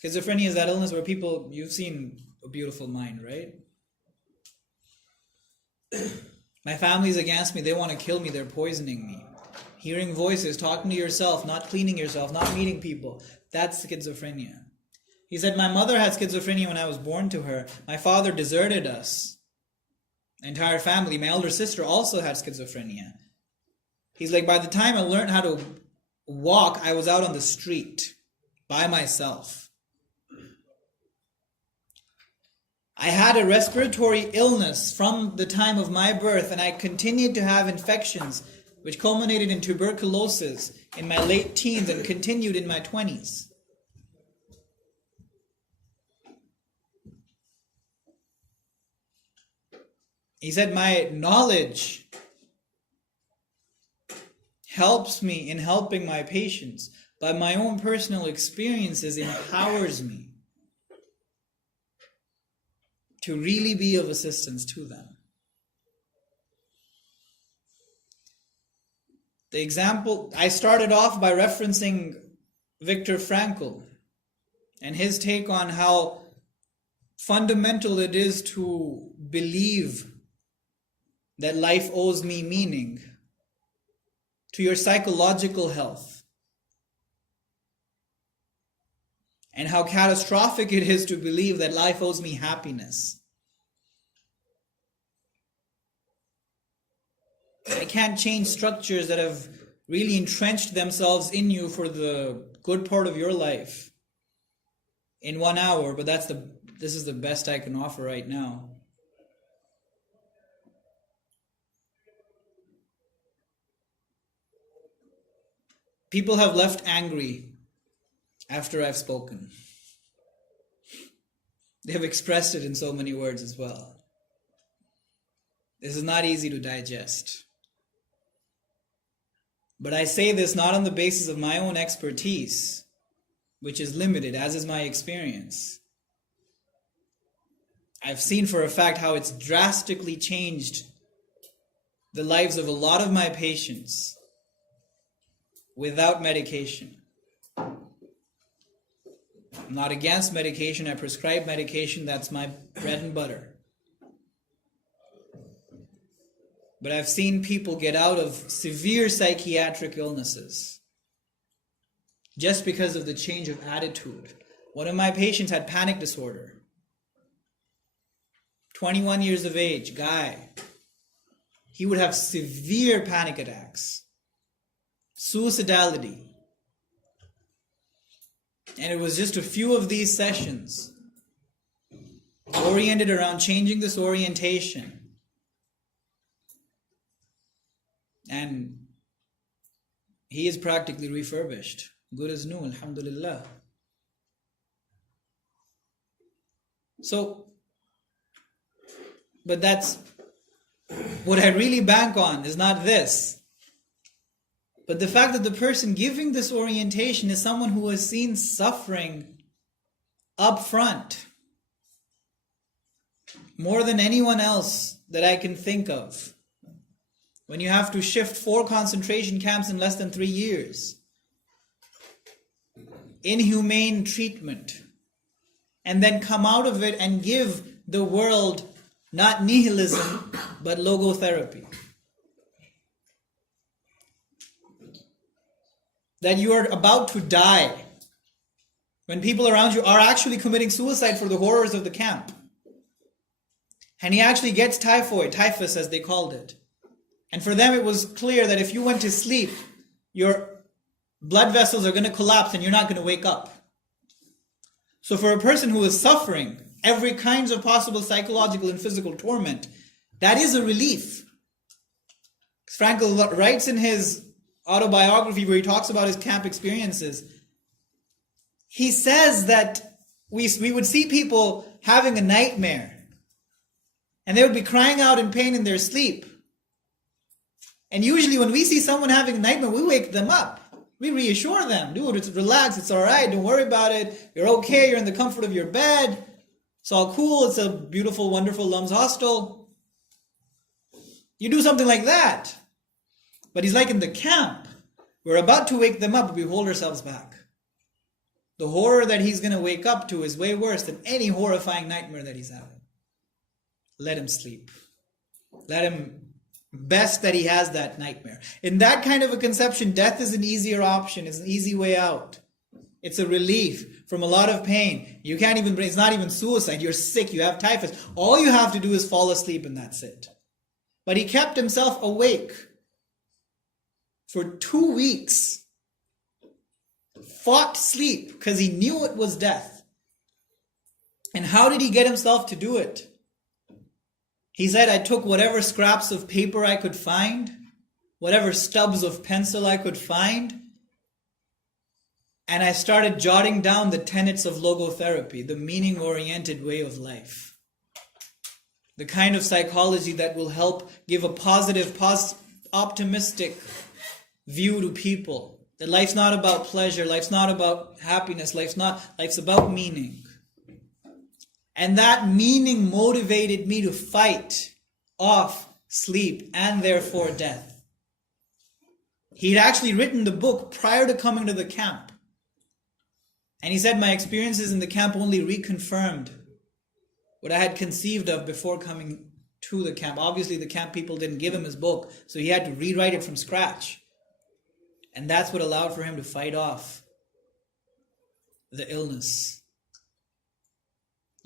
Schizophrenia is that illness where you've seen A Beautiful Mind, right? My family's against me, they want to kill me, they're poisoning me. Hearing voices, talking to yourself, not cleaning yourself, not meeting people. That's schizophrenia. He said, my mother had schizophrenia when I was born to her. My father deserted us. entire family. My elder sister also had schizophrenia. He's like, by the time I learned how to walk, I was out on the street by myself. I had a respiratory illness from the time of my birth, and I continued to have infections which culminated in tuberculosis in my late teens and continued in my 20s. He said, my knowledge helps me in helping my patients, but my own personal experiences empowers me to really be of assistance to them. The example, I started off by referencing Viktor Frankl and his take on how fundamental it is to believe that life owes me meaning, to your psychological health, and how catastrophic it is to believe that life owes me happiness. I can't change structures that have really entrenched themselves in you for the good part of your life in 1 hour, but this is the best I can offer right now. People have left angry after I've spoken. They have expressed it in so many words as well. This is not easy to digest. But I say this not on the basis of my own expertise, which is limited, as is my experience. I've seen for a fact how it's drastically changed the lives of a lot of my patients without medication. I'm not against medication. I prescribe medication. That's my bread and butter. But I've seen people get out of severe psychiatric illnesses just because of the change of attitude. One of my patients had panic disorder. 21 years of age, guy. He would have severe panic attacks. Suicidality. And it was just a few of these sessions oriented around changing this orientation. And he is practically refurbished. Good as new, alhamdulillah. So, but that's what I really bank on is not this. But the fact that the person giving this orientation is someone who has seen suffering up front more than anyone else that I can think of. When you have to shift 4 concentration camps in less than 3 years, inhumane treatment, and then come out of it and give the world not nihilism but logotherapy. That you are about to die when people around you are actually committing suicide for the horrors of the camp. And he actually gets typhus as they called it. And for them it was clear that if you went to sleep, your blood vessels are going to collapse and you're not going to wake up. So for a person who is suffering every kinds of possible psychological and physical torment, that is a relief. Frankl writes in his autobiography where he talks about his camp experiences, he says that we would see people having a nightmare and they would be crying out in pain in their sleep. And usually when we see someone having a nightmare, we wake them up. We reassure them, dude, it's relax, it's all right, don't worry about it, you're okay, you're in the comfort of your bed, it's all cool, it's a beautiful, wonderful Lums hostel. You do something like that. But he's like in the camp, we're about to wake them up, but we hold ourselves back. The horror that he's going to wake up to is way worse than any horrifying nightmare that he's having. Let him sleep. Let him best that he has that nightmare. In that kind of a conception, death is an easier option. It's an easy way out. It's a relief. from a lot of pain. You can't even, it's not even suicide. You're sick, you have typhus. All you have to do is fall asleep and that's it. But he kept himself awake for 2 weeks. Fought sleep because he knew it was death. And how did he get himself to do it? He said, I took whatever scraps of paper I could find, whatever stubs of pencil I could find, and I started jotting down the tenets of logotherapy, the meaning-oriented way of life. The kind of psychology that will help give a positive, optimistic view to people. That life's not about pleasure, life's not about happiness, life's about meaning. And that meaning motivated me to fight off sleep and therefore death. He'd actually written the book prior to coming to the camp. And he said, my experiences in the camp only reconfirmed what I had conceived of before coming to the camp. Obviously, the camp people didn't give him his book, so he had to rewrite it from scratch. And that's what allowed for him to fight off the illness.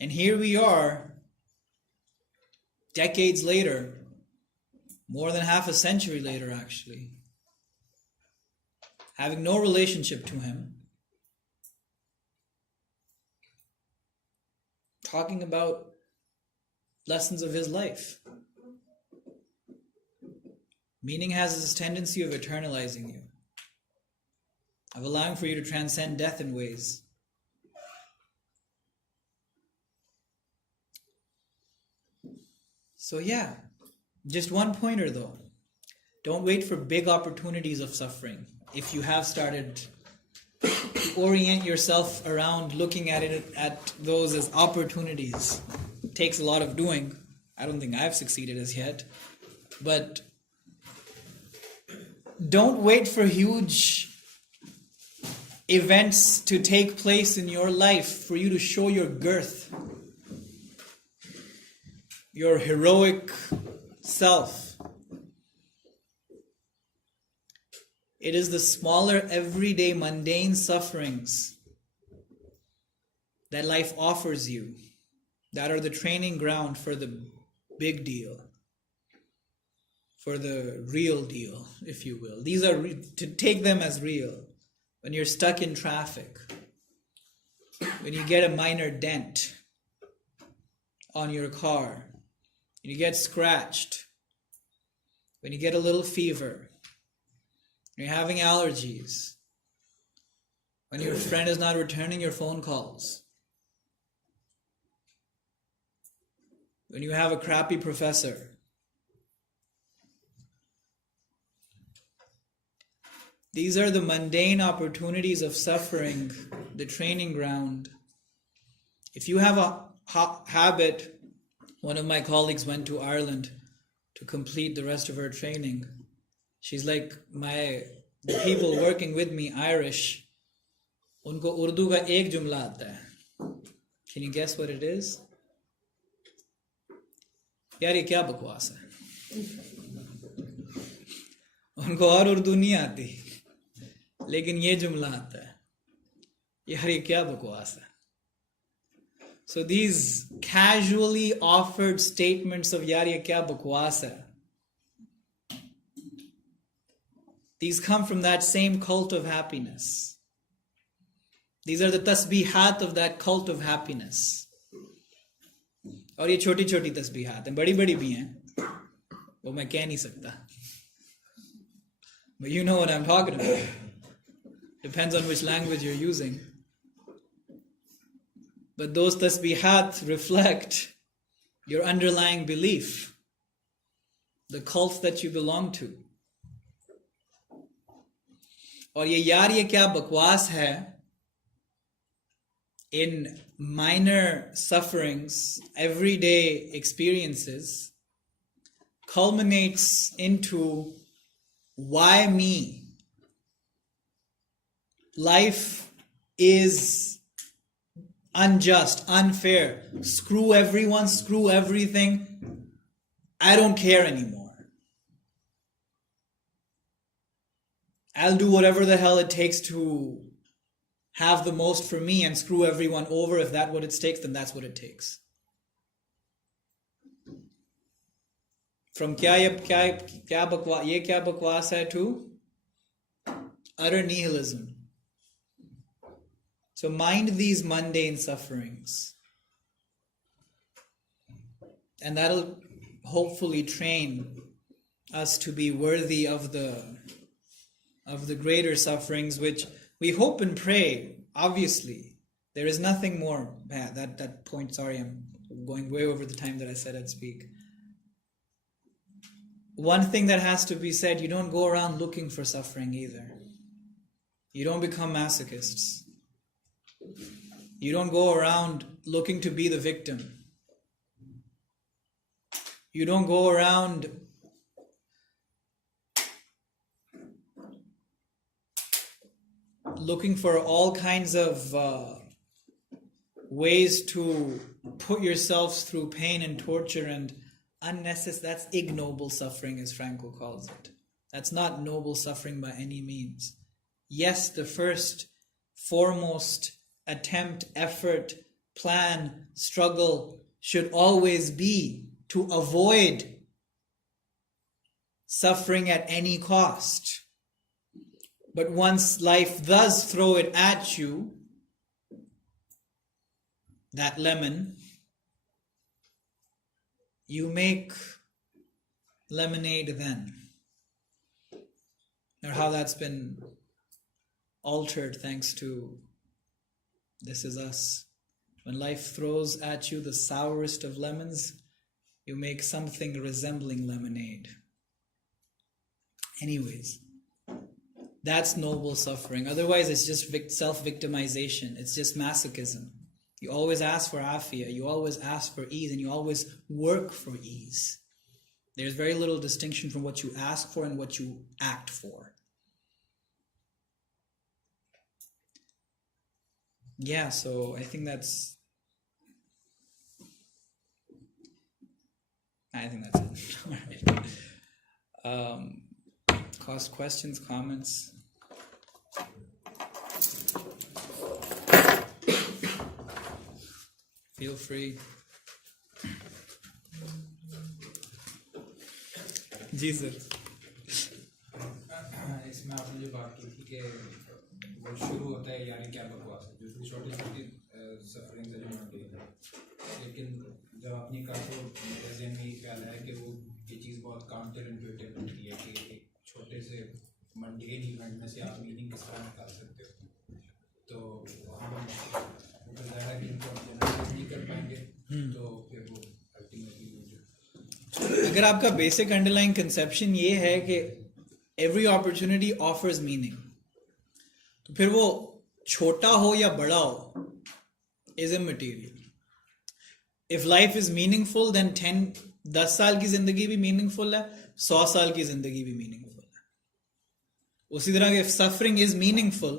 And here we are, decades later, more than half a century later actually, having no relationship to him, talking about lessons of his life. Meaning has this tendency of eternalizing you, of allowing for you to transcend death in ways. So yeah, just one pointer though. Don't wait for big opportunities of suffering. If you have started, orient yourself around looking at those as opportunities. It takes a lot of doing. I don't think I've succeeded as yet. But don't wait for huge events to take place in your life for you to show your girth, your heroic self. It is the smaller, everyday, mundane sufferings that life offers you that are the training ground for the big deal, for the real deal, if you will. These are, to take them as real. When you're stuck in traffic, when you get a minor dent on your car, when you get scratched, when you get a little fever, when you're having allergies, when your friend is not returning your phone calls, when you have a crappy professor, these are the mundane opportunities of suffering, the training ground. If you have a habit, one of my colleagues went to Ireland to complete the rest of her training. She's like, the people working with me, Irish, unko Urdu ka ek jumla aata hai. Can you guess what it is? यार ये क्या बकवास है? उनको और उर्दू नहीं आती, लेकिन ये जुमला आता है, यार ये क्या बकवास है? So these casually offered statements of yaar ye kya bakwas hai, these come from that same cult of happiness. These are the tasbihat of that cult of happiness. और ये छोटी छोटी तस्बीहात हैं, बड़ी बड़ी भी हैं, वो मैं कह नहीं सकता. But you know what I'm talking about. Depends on which language you're using. But those tasbihat reflect your underlying belief, the cult that you belong to. और ये यार ये क्या बकवास है, in minor sufferings, everyday experiences, culminates into why me? Life is unjust, unfair. Screw everyone, screw everything. I don't care anymore. I'll do whatever the hell it takes to have the most for me and screw everyone over. If that's what it takes, then that's what it takes. From kya bakwas hai to utter nihilism. So mind these mundane sufferings. And that'll hopefully train us to be worthy of the greater sufferings, which we hope and pray. Obviously, there is nothing more. That point, sorry, I'm going way over the time that I said I'd speak. One thing that has to be said, you don't go around looking for suffering either. You don't become masochists. You don't go around looking to be the victim. You don't go around looking for all kinds of ways to put yourselves through pain and torture and unnecessary. That's ignoble suffering, as Franco calls it. That's not noble suffering by any means. Yes, the first, foremost attempt, effort, plan, struggle should always be to avoid suffering at any cost. But once life does throw it at you, that lemon, you make lemonade then. Or how that's been altered thanks to This Is Us. When life throws at you the sourest of lemons, you make something resembling lemonade. Anyways, that's noble suffering. Otherwise, it's just self-victimization. It's just masochism. You always ask for afia, you always ask for ease, and you always work for ease. There's very little distinction from what you ask for and what you act for. Yeah, so I think that's it. All right. Questions, comments? Feel free. Ji sir. इसमें आपने जो बात की थी कि वो शुरू होता है यानी क्या बकवास है, जो छोटी छोटी सफरिंग से जो मंडी है, लेकिन जब आपने कहा तो मेरे ज़हन में ये ख्याल है कि वो ये चीज़ बहुत काउंटर इंट्यूटिव होती है कि एक छोटे से मंडेन इवेंट में से आप मीनिंग किस तरह निकाल सकते हो. तो हम ज़्यादा कि इनको जनरलाइज नहीं कर पाएंगे, तो फिर वो अल्टीमेटली अगर आपका बेसिक अंडरलाइंग कंसेप्शन ये है कि एवरी अपॉर्चुनिटी ऑफर्स मीनिंग, तो फिर वो छोटा हो या बड़ा हो is immaterial. If life is meaningful then 10 साल की जिंदगी भी मीनिंगफुल है, 100 साल की जिंदगी भी मीनिंगफुल है. उसी तरह इफ सफरिंग इज मीनिंगफुल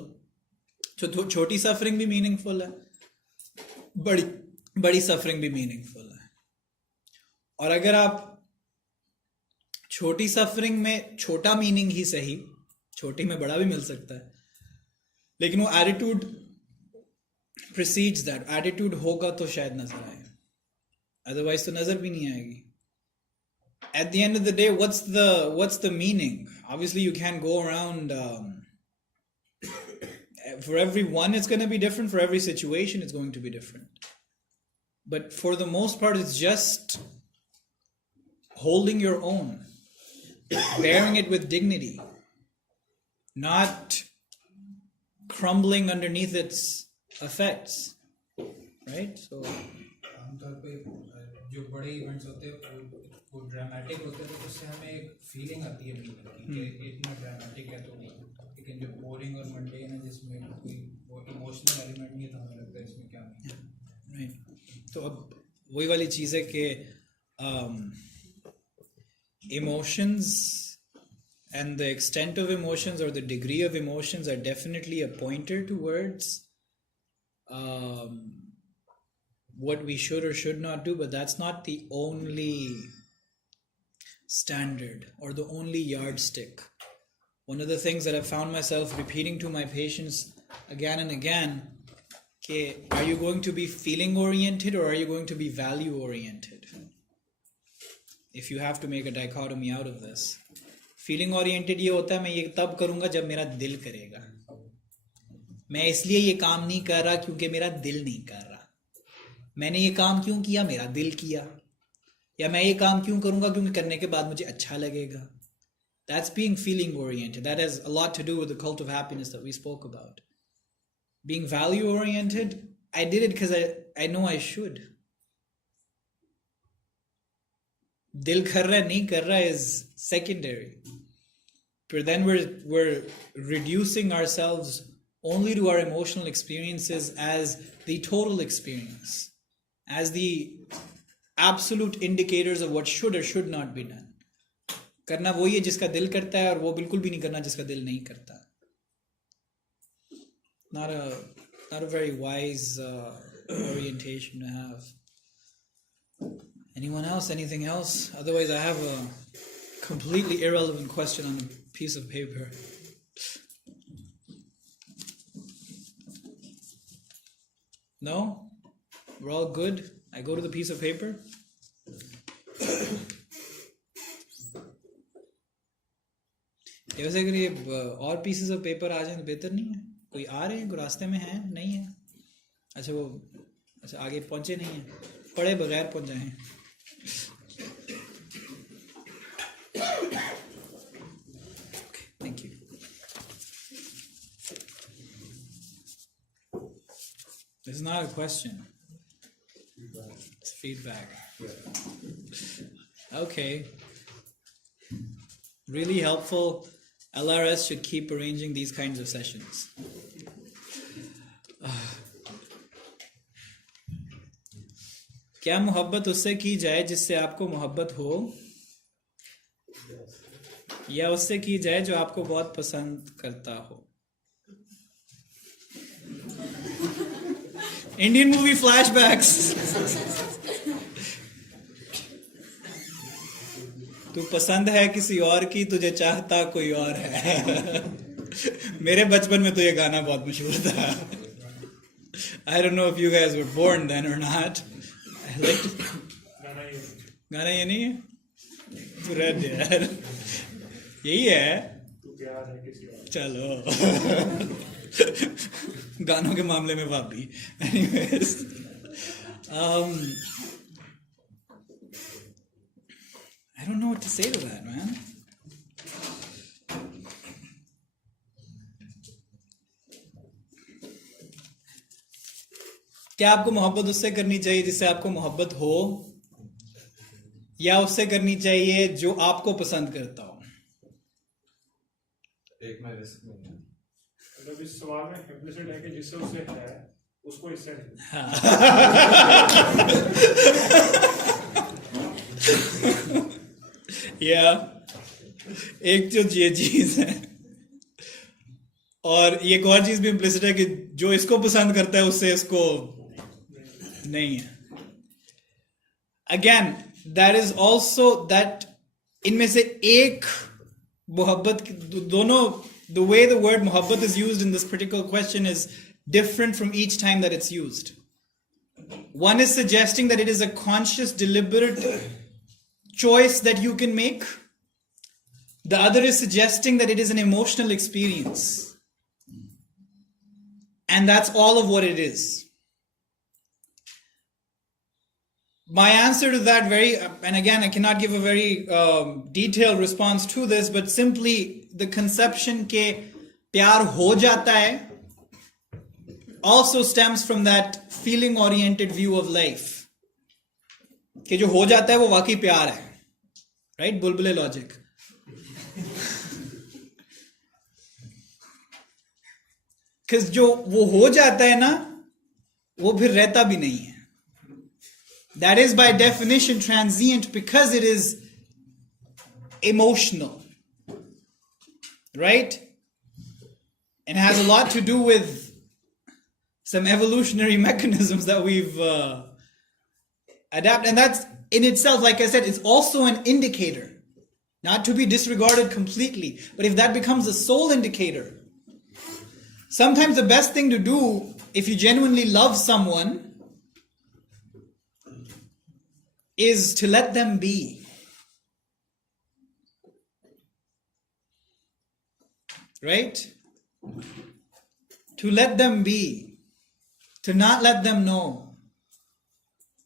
तो छोटी सफरिंग भी मीनिंगफुल है, बड़ी सफरिंग भी मीनिंगफुल है. और अगर आप छोटी सफरिंग में छोटा मीनिंग ही सही, छोटी में बड़ा भी मिल सकता है, लेकिन वो एटीट्यूड प्रीसीड्स दैट. एटीट्यूड होगा तो शायद नजर आए, अदरवाइज तो नजर भी नहीं आएगी. At the end of the day, what's the meaning? Obviously, you can't go around. For everyone, it's going to be different. For every situation, it's going to be different. But for the most part, it's just holding your own, bearing it with dignity, not crumbling underneath its effects, right? So आमतौर पे जो बड़े events होते हैं वो dramatic होते हैं, तो उससे हमें एक फीलिंग आती है मीनिंग कि इतना ड्रामेटिक है. तो लेकिन जो बोरिंग और मंडेन है जिसमें कोई वो इमोशनल एलिमेंट नहीं है, तो हमें लगता है इसमें क्या नहीं है. right. तो अब वही वाली चीज़ है कि emotions and the extent of emotions or the degree of emotions are definitely a pointer towards what we should or should not do, but that's not the only standard or the only yardstick. One of the things that I've found myself repeating to my patients again and again, okay, are you going to be feeling oriented or are you going to be value oriented? If you have to make a dichotomy out of this. Feeling oriented ये होता है मैं ये तब करूँगा जब मेरा दिल करेगा. मैं इसलिए ये काम नहीं कर रहा क्योंकि मेरा दिल नहीं कर रहा. मैंने ये काम क्यों किया? मेरा दिल किया. या मैं ये काम क्यों करूँगा? क्योंकि करने के बाद मुझे अच्छा लगेगा. That's being feeling oriented. That has a lot to do with the cult of happiness that we spoke about. Being value oriented, I did it because I know I should. Dil kar raha nahi kar raha is secondary. But then we're reducing ourselves only to our emotional experiences as the total experience, as the absolute indicators of what should or should not be done. करना वही है जिसका दिल करता है और वो बिल्कुल भी नहीं करना जिसका दिल नहीं करता. Not a very wise orientation to have. Anyone else? Anything else? Otherwise, I have a completely irrelevant question on a piece of paper. No? We're all good? I go to the piece of paper? वैसे अगर ये और pieces of paper आ जाए तो बेहतर नहीं है? कोई आ रहे हैं, कोई रास्ते में है? नहीं है? अच्छा आगे पहुंचे नहीं है, पढ़े बगैर पहुंच जाए. Thank you. This is not a question. It's feedback. Okay. Really helpful. LRS should keep arranging these kinds of sessions. क्या मोहब्बत उससे की जाए जिससे आपको मोहब्बत हो, या उससे की जाए जो आपको बहुत पसंद करता हो? Indian movie flashbacks. तू पसंद है किसी और की, तुझे चाहता कोई और है. मेरे बचपन में तो ये गाना बहुत मशहूर था. I don't know if you guys were born then or not. I liked गाना ये नहीं है? तू रह दे यार, यही है. चलो गानों के मामले में भाभी. Anyways, I don't know what to say to that, man. क्या आपको मोहब्बत उससे करनी चाहिए जिससे आपको मोहब्बत हो, या उससे करनी चाहिए जो आपको पसंद करता हो? एक में रिस्क नहीं है. मतलब इस सवाल में इम्प्लिसिट है कि जिससे उसे है उसको इससे नहीं. या एक जो ये चीज है, और एक और चीज भी इम्प्लिसिट है कि जो इसको पसंद करता है उससे इसको नहीं है. Again that is also that इनमें से एक मोहब्बत, दोनों, the way the word mohabbat is used in this particular question is different from each time that it's used. One is suggesting that it is a conscious, deliberate choice that you can make. The other is suggesting that it is an emotional experience. And that's all of what it is. My answer to that and again, I cannot give a very detailed response to this, but simply the conception ke pyar ho jata hai also stems from that feeling oriented view of life. Ke jo ho jata hai wo waqai pyar hai. Right? Bulbule logic. Because जो वो हो जाता है ना, वो फिर रहता भी नहीं है. That is by definition transient because it is emotional. Right? And has a lot to do with some evolutionary mechanisms that we've adapted. And that's in itself, like I said, it's also an indicator. Not to be disregarded completely. But if that becomes the sole indicator, Sometimes the best thing to do, if you genuinely love someone, is to let them be. Right? To let them be. To not let them know.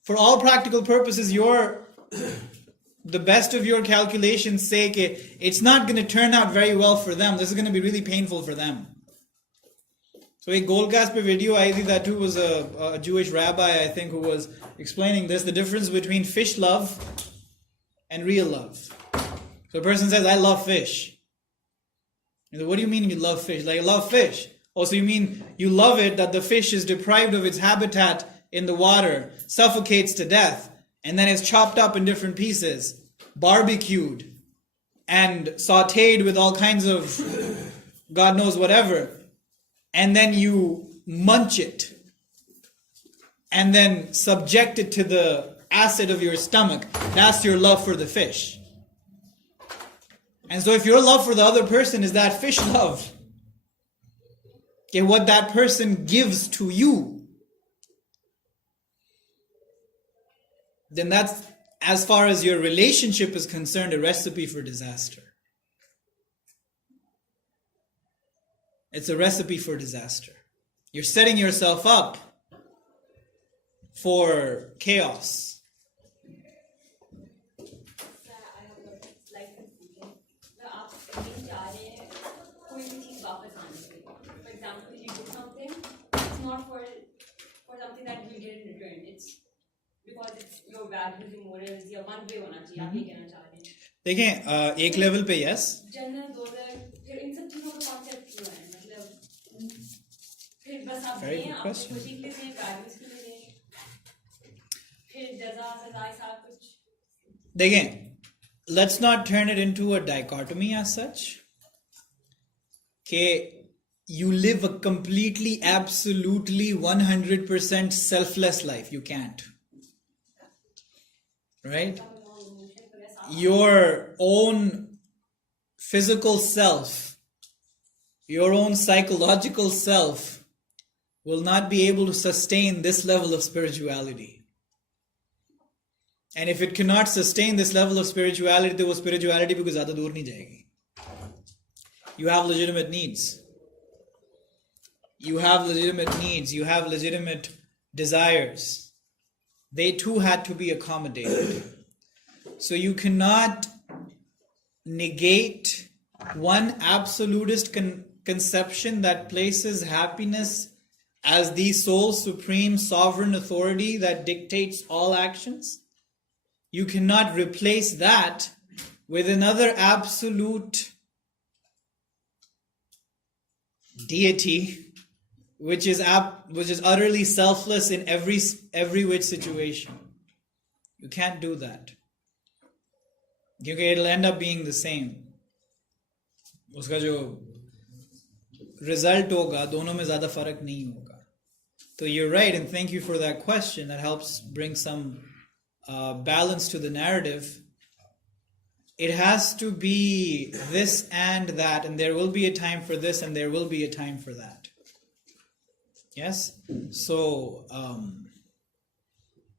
For all practical purposes, the best of your calculations say that it's not going to turn out very well for them. This is going to be really painful for them. So a Goldcast pe video I think that too was a Jewish rabbi, I think, who was explaining this, the difference between fish love and real love. So a person says, I love fish. And so, what do you mean you love fish? Like, I love fish. Oh, so you mean you love it that the fish is deprived of its habitat in the water, suffocates to death, and then is chopped up in different pieces, barbecued, and sauteed with all kinds of God knows whatever. And then you munch it and then subject it to the acid of your stomach. That's your love for the fish. And so if your love for the other person is that fish love, okay, what that person gives to you, then that's, as far as your relationship is concerned, a recipe for disaster. It's a recipe for disaster. You're setting yourself up for chaos. For example, if you do something, it's not for something that you get in return. It's because it's your values, your morals, your one way होना चाहिए. आप ये कहना चाह रहे हैं. देखें, एक लेवल पे yes. जनरल दोस्त फिर इन सब चीजों का कॉन्सेप्ट क्यों है? मतलब फिर बस आप Very दें, good आप question. खुशी के लिए, वैल्यूज के लिए दें. फिर जज़ा सज़ा सब कुछ. देखें, let's not turn it into a dichotomy as such. Okay, you live a completely, absolutely, 100% selfless life. You can't. Right? Your own physical self, your own psychological self will not be able to sustain this level of spirituality. And if it cannot sustain this level of spirituality, then वो spirituality भी कोई ज़्यादा दूर नहीं जाएगी. You have legitimate needs. You have legitimate needs. You have legitimate desires. They too had to be accommodated. So you cannot negate one absolutist conception that places happiness as the sole supreme sovereign authority that dictates all actions. You cannot replace that with another absolute deity which is utterly selfless in every which situation. You can't do that. Okay, it'll end up being the same. उसका जो result होगा दोनों में ज़्यादा फर्क नहीं होगा. So you're right, and thank you for that question. That helps bring some balance to the narrative. It has to be this and that, and there will be a time for this and there will be a time for that. Yes? So,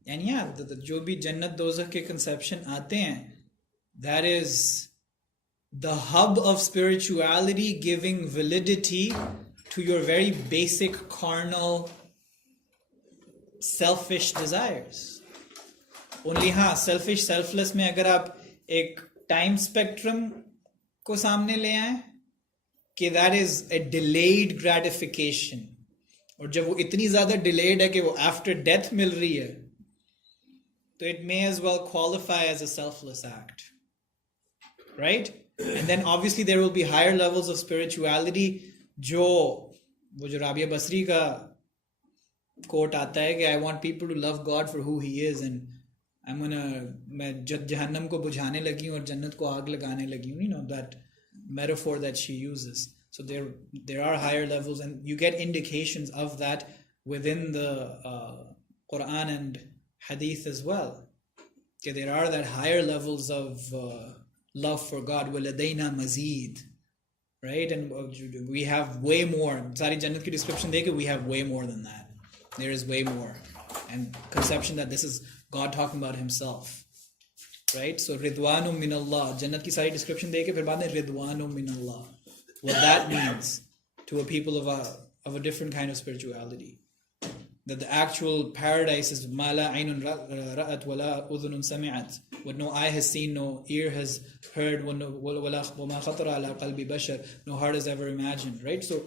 and yeah, जो भी जन्नत दोज़ख के conception आते हैं, that is the hub of spirituality giving validity to your very basic carnal, selfish desires. Only selfish, selfless में अगर आप एक time spectrum को सामने ले आए कि that is a delayed gratification, और जब वो इतनी ज़्यादा delayed है कि वो after death मिल रही है, तो it may as well qualify as a selfless act. Right? And then obviously there will be higher levels of spirituality. वो जो राबिया बसरी का quote आता है कि I want people to love God for who He is, and मैं जहन्नम को बुझाने लगी हूँ और जन्नत को आग लगाने लगी हूँ. You know, that metaphor that she uses. So there are higher levels, and you get indications of that within the Quran and Hadith as well. Okay, there are that higher levels of love for God. وَلَدَيْنَا مَزِيد. right? And we have way more. Sari Jannat ki description dekhe, we have way more than that. There is way more. And conception that this is God talking about himself. Right? So Ridwanum minallah. Jannat ki sari description dekhe, phir baad mein Ridwanum minallah. What that means to a people of a different kind of spirituality. That the actual paradise is ma la aynun ra'at wa la udhunun sami'at. What no eye has seen, no ear has heard, wa ma khatara ala qalbi bashar, no heart has ever imagined. Right? So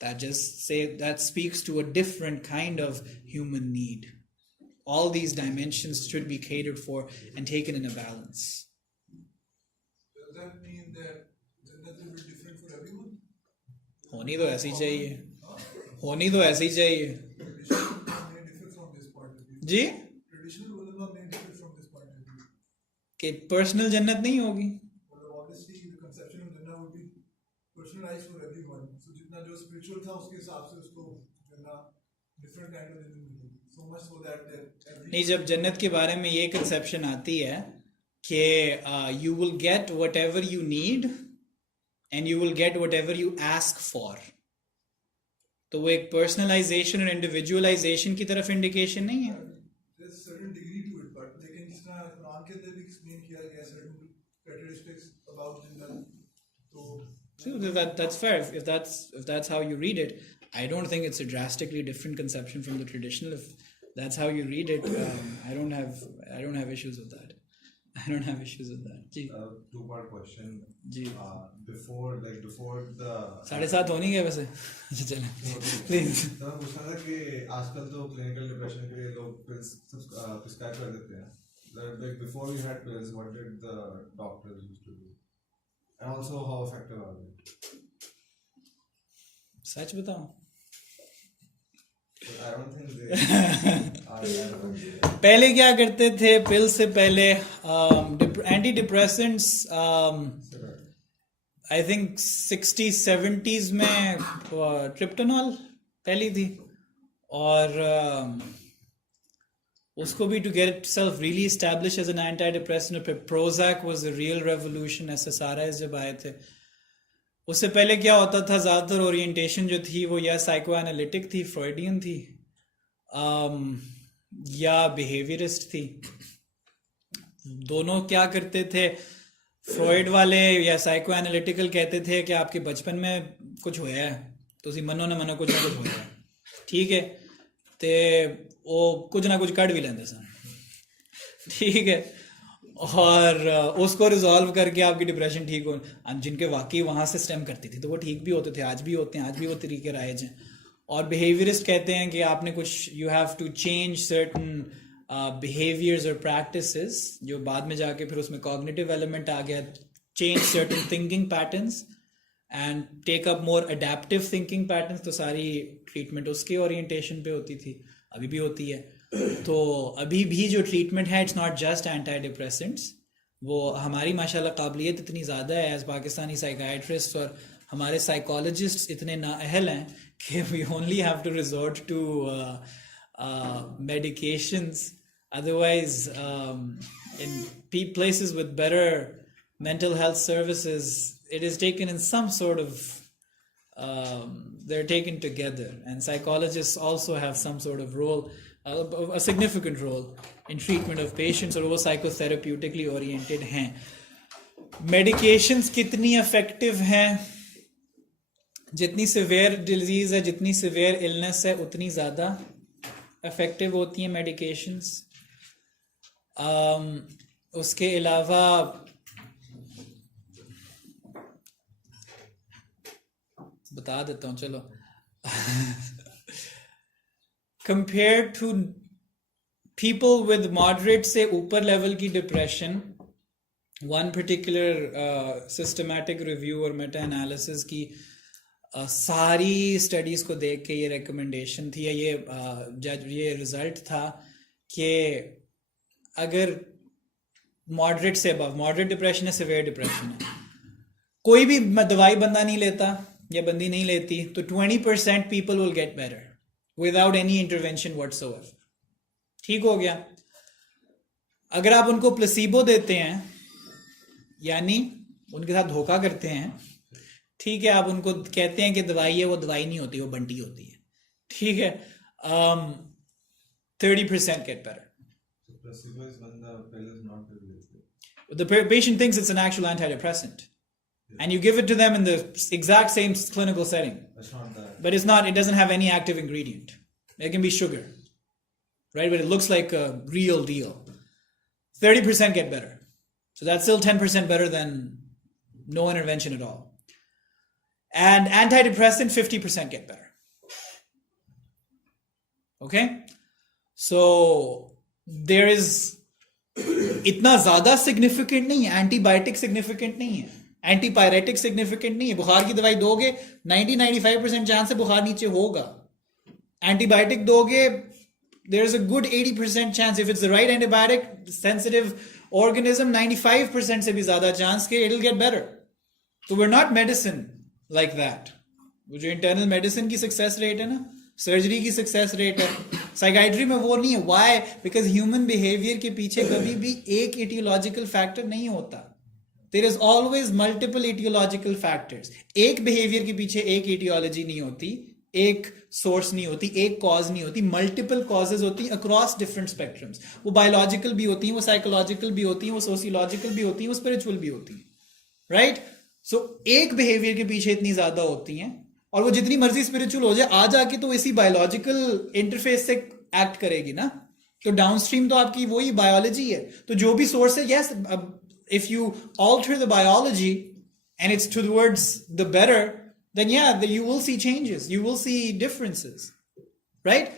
that speaks to a different kind of human need. All these dimensions should be catered for and taken in a balance. Does that mean that Jannat will be different for everyone? होनी तो ऐसी चाहिए. होनी तो ऐसी चाहिए. Traditional may differ from this point of view. जी? Traditional ulama may differ from this point of view. कि पर्सनल जन्नत नहीं होगी. Well, obviously, the conception of Jannah would be personalized for everyone. So, जितना जो spiritual था उसके हिसाब से उसको Jannah different kind of living मिलेगी. So much so that every नहीं, जब जन्नत के बारे में ये कंसेप्शन आती है कि you will get whatever you need and you will get whatever you ask for, तो वो एक पर्सनलाइजेशन और इंडिविजुअलाइजेशन की तरफ इंडिकेशन नहीं है. there's certain degree to it, but लेकिन जिस तरह कुरान के अंदर भी explain किया गया certain characteristics about Jannah. So that's fair. If that's how you read it, I don't think it's a drastically different conception from the traditional. If that's how you read it, I don't have issues with that. I don't have issues with that. Ji. Two-part question. Ji. Before the 7:30 हो नहीं गए वैसे. अच्छा चलें. Please. तो मैं पूछना था कि आजकल तो क्लिनिकल डिप्रेशन के लिए लोग pills prescribe कर देते हैं. Like before you had pills, what did the doctors used to do? And also how effective are they? सच बताऊं. I don't think they are that effective. पहले क्या करते थे पिल से पहले anti depressants I think 60-70s में ट्रिप्टानॉल पहली थी और उसको भी to get self really establish as an antidepressant. फिर Prozac was the real revolution. SSRIs जब आए थे उससे पहले क्या होता था, ज़्यादातर ओरिएंटेशन जो थी वो या साइको एनालिटिक थी, फ्रॉइडियन थी, या बिहेवियरिस्ट थी. दोनों क्या करते थे, फ्रॉइड वाले या साइको एनालिटिकल कहते थे कि आपके बचपन में कुछ होया है, तुसी मनो ना मनो कुछ ना कुछ होया है, ठीक है, ते वो कुछ ना कुछ कढ़ भी लेंदे सन, ठीक है, और उसको रिजॉल्व करके आपकी डिप्रेशन ठीक हो. जिनके वाकई वहाँ से स्टेम करती थी तो वो ठीक भी होते थे, आज भी होते हैं, आज भी वो तरीके राइज हैं. और बिहेवियरिस्ट कहते हैं कि आपने कुछ you have to change certain behaviours और प्रैक्टिसेस, जो बाद में जाके फिर उसमें कॉग्निटिव एलिमेंट आ गया, change certain thinking patterns and take up more adaptive thinking patterns. तो सारी ट्रीटमेंट उसके ओरिएंटेशन पे होती थी, अभी भी होती है. तो अभी भी जो ट्रीटमेंट है it's not just anti depressants. वो हमारी माशाल्लाह काबिलियत इतनी ज़्यादा है एज पाकिस्तानी साइकाइट्रिस्ट और हमारे साइकोलॉजिस्ट इतने नाअहल हैं कि we only have to resort to medications. Otherwise, in places with better mental health services, it is taken in some sort of they're taken together, and psychologists also have some sort of role, a significant role in treatment of patients, और वो psychotherapeutically oriented हैं. Medications कितनी effective हैं, जितनी severe disease है, जितनी severe illness है, उतनी ज़्यादा effective होती हैं medications. उसके अलावा बता देता हूँ चलो. Compared to people with moderate से ऊपर लेवल की depression, one particular systematic review और मेटा एनालिसिस की सारी स्टडीज़ को देख के ये रिकमेंडेशन थी, ये रिजल्ट था कि अगर मॉडरेट से अबव, मॉडरेट डिप्रेशन है, सिवियर डिप्रेशन है, कोई भी दवाई बंदा नहीं लेता या बंदी नहीं लेती, तो 20% people will get better without any intervention whatsoever. ठीक हो गया. अगर आप उनको प्लेसिबो देते हैं, यानी उनके साथ धोखा करते हैं, ठीक है, आप उनको कहते हैं कि दवाई है, वो दवाई नहीं होती, वो बंटी होती है, ठीक है. 30% get better. So placebo is when the pill is not available. The patient thinks it's an actual antidepressant, and you give it to them in the exact same clinical setting, That's not that. but it's not. It doesn't have any active ingredient. It can be sugar, right? But it looks like a real deal. 30% get better, so that's still 10% better than no intervention at all. And antidepressant 50% get better. Okay, so there is इतना ज्यादा significant नहीं है. Antibiotic significant नहीं है, antipyretic significant नहीं है. बुखार की दवाई दोगे 90-95% चांस है बुखार नीचे होगा. एंटीबायोटिक दोगे there is a good 80% chance, if it's the right antibiotic, sensitive organism, 95% से भी ज्यादा चांस के it'll get better. So we're not medicine like that. वो जो इंटरनल मेडिसिन की सक्सेस रेट है ना, सर्जरी की सक्सेस रेट है, साइकाइट्री में वो नहीं है. Why? Because ह्यूमन बिहेवियर के पीछे कभी भी एक इटियोलॉजिकल फैक्टर नहीं होता. There is always multiple etiological factors. एक बिहेवियर के पीछे एक इटियोलॉजी नहीं होती, एक सोर्स नहीं होती, एक कॉज नहीं होती. मल्टीपल कॉजेज होती हैं अक्रॉस डिफरेंट स्पेक्ट्रम्स. वो बायोलॉजिकल भी होती हैं, वो साइकोलॉजिकल भी होती हैं, वो सोशियोलॉजिकल भी होती हैं, वो स्पिरिचुअल भी होती हैं. राइट? सो एक बिहेवियर के पीछे इतनी ज्यादा होती हैं, और वो जितनी मर्जी स्पिरिचुअल हो जाए, आ जाके तो इसी बायोलॉजिकल इंटरफेस से एक्ट करेगी ना. तो डाउनस्ट्रीम तो आपकी वही बायोलॉजी है. तो जो भी सोर्स है, yes, if you alter the biology and it's towards the better, then yeah, you will see changes, you will see differences, right?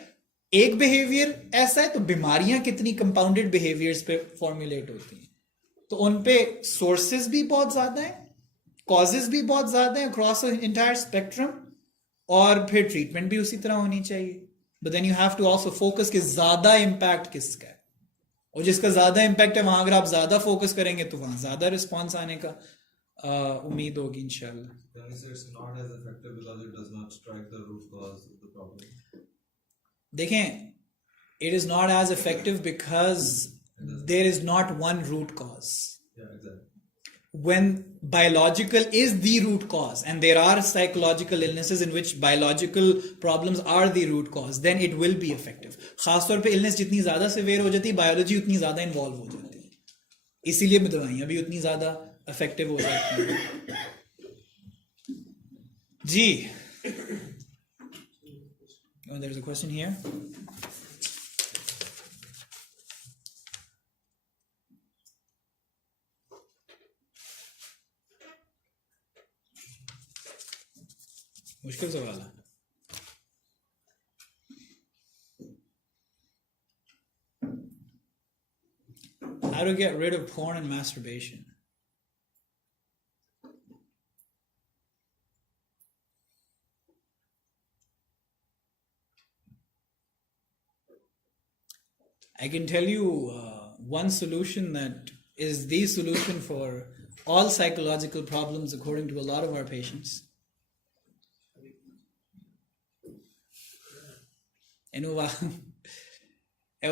एक behavior ऐसा है, तो बीमारियां कितनी compounded behaviors पे formulate होती हैं. तो उन पे sources भी बहुत ज्यादा हैं, causes भी बहुत ज्यादा हैं across the entire spectrum, और फिर treatment भी उसी तरह होनी चाहिए. But then you have to also focus कि ज्यादा impact किसका है, और जिसका ज्यादा impact है वहां अगर आप ज्यादा focus करेंगे तो वहां ज्यादा response आने का उम्मीद होगी इंशाल्लाह. Then you say it's not as effective because it does not strike the root cause of the problem. देखें, it is not as effective because there is not one root cause. Yeah, exactly. When biological is the root cause, and there are psychological illnesses in which biological problems are the root cause, then it will be effective. खासतौर पे illness जितनी ज्यादा severe हो जाती है, biology उतनी ज्यादा involve हो जाती है, इसीलिए भी दवाइयां भी उतनी ज्यादा effective हो जाती हैं. जी, oh, there's a question here. मुश्किल सवाल है. How to get rid of porn and masturbation? I can tell you one solution that is the solution for all psychological problems according to a lot of our patients.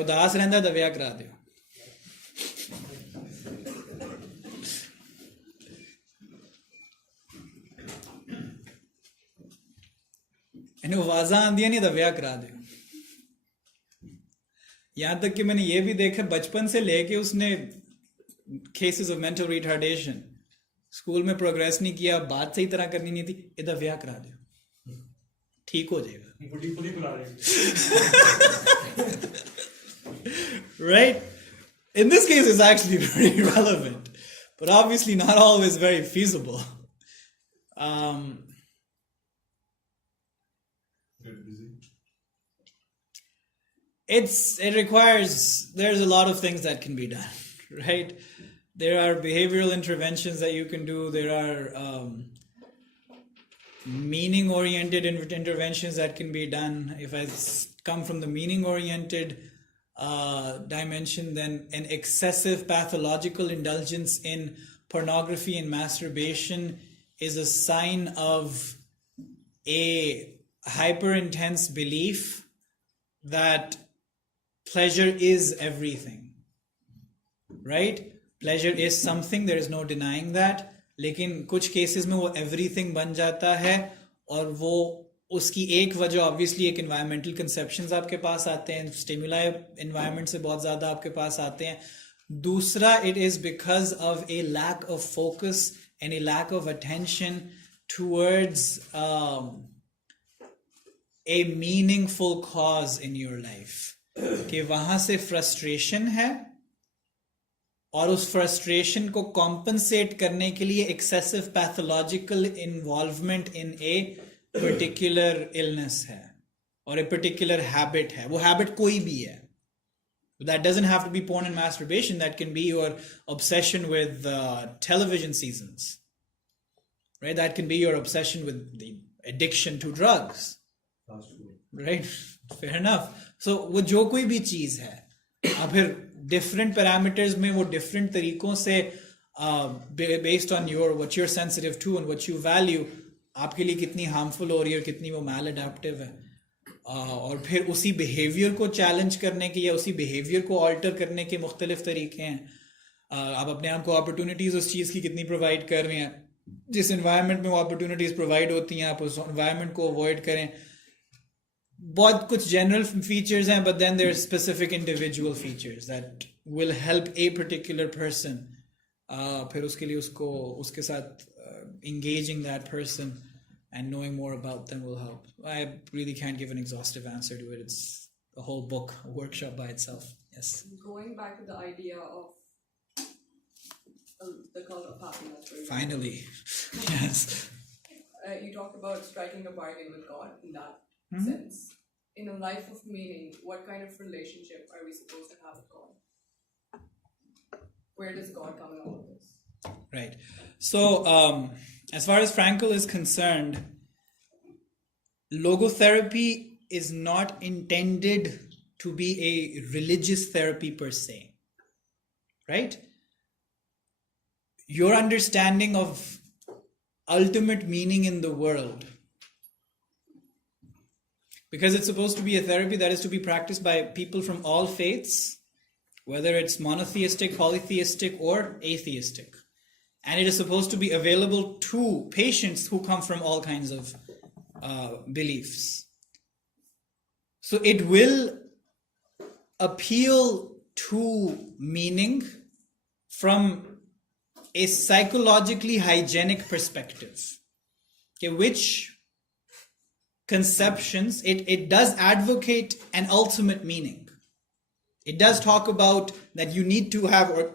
उदास रहंदा तो विआह करा दियो. इन्हें आवाज़ां आंदियां नहीं तो विआह करा दियो. यहां तक कि मैंने ये भी देखा, बचपन से लेके उसने cases of mental retardation, school में प्रोग्रेस नहीं किया, बात सही तरह करनी नहीं थी, इधर विआह करा दो, ठीक हो जाएगा. Right? In this case, it's actually very relevant, but obviously not always very feasible. Get busy. It requires, there's a lot of things that can be done, right? There are behavioral interventions that you can do. There are meaning-oriented interventions that can be done. If I come from the meaning-oriented dimension, then an excessive pathological indulgence in pornography and masturbation is a sign of a hyper-intense belief that pleasure is everything, right? Pleasure is something, there is no denying that. लेकिन कुछ cases में वो everything बन जाता है, और वो उसकी एक वजह ऑब्वियसली एक एनवायरमेंटल कंसेप्शंस आपके पास आते हैं, स्टिमुलाई एनवायरनमेंट से बहुत ज़्यादा आपके पास आते हैं. दूसरा, it is because of a lack of focus and a lack of attention towards a meaningful cause in your life. कि वहां से फ्रस्ट्रेशन है, और उस फ्रस्ट्रेशन को कॉम्पनसेट करने के लिए excessive pathological involvement in a particular illness है, और ए पर्टिकुलर हैबिट है. वो हैबिट कोई भी है. That doesn't have to be porn and masturbation. That can be your obsession with television seasons, right? That can be your obsession with the addiction to drugs. Right? Fair enough. So वो जो कोई भी चीज है, अब फिर different parameters में वो different तरीकों से based on what you're sensitive to and what you value, आपके लिए कितनी harmful हो रही है और कितनी वो maladaptive है. और फिर उसी behavior को challenge करने के या उसी behavior को alter करने के मुख्तलिफ तरीके हैं. आप अपने आप को opportunities उस चीज़ की कितनी provide कर रहे हैं, जिस environment में वो opportunities provide होती हैं आप उस environment को avoid करें. बहुत कुछ general features हैं, but then there are specific individual features that will help a particular person. फिर उसके लिए उसके साथ engaging that person and knowing more about them will help. I really can't give an exhaustive answer to it. It's a whole book, a workshop by itself. Yes. Going back to the idea of the cult of happiness. Finally. Yes. You talked about striking a bargain with God in that sense. In a life of meaning, what kind of relationship are we supposed to have with God? Where does God come in all of this? Right. So, as far as Frankl is concerned, logotherapy is not intended to be a religious therapy per se. Right? Your understanding of ultimate meaning in the world, because it's supposed to be a therapy that is to be practiced by people from all faiths, whether it's monotheistic, polytheistic, or atheistic. And it is supposed to be available to patients who come from all kinds of beliefs. So it will appeal to meaning from a psychologically hygienic perspective. Okay, which conceptions, it does advocate an ultimate meaning. It does talk about that you need to have, or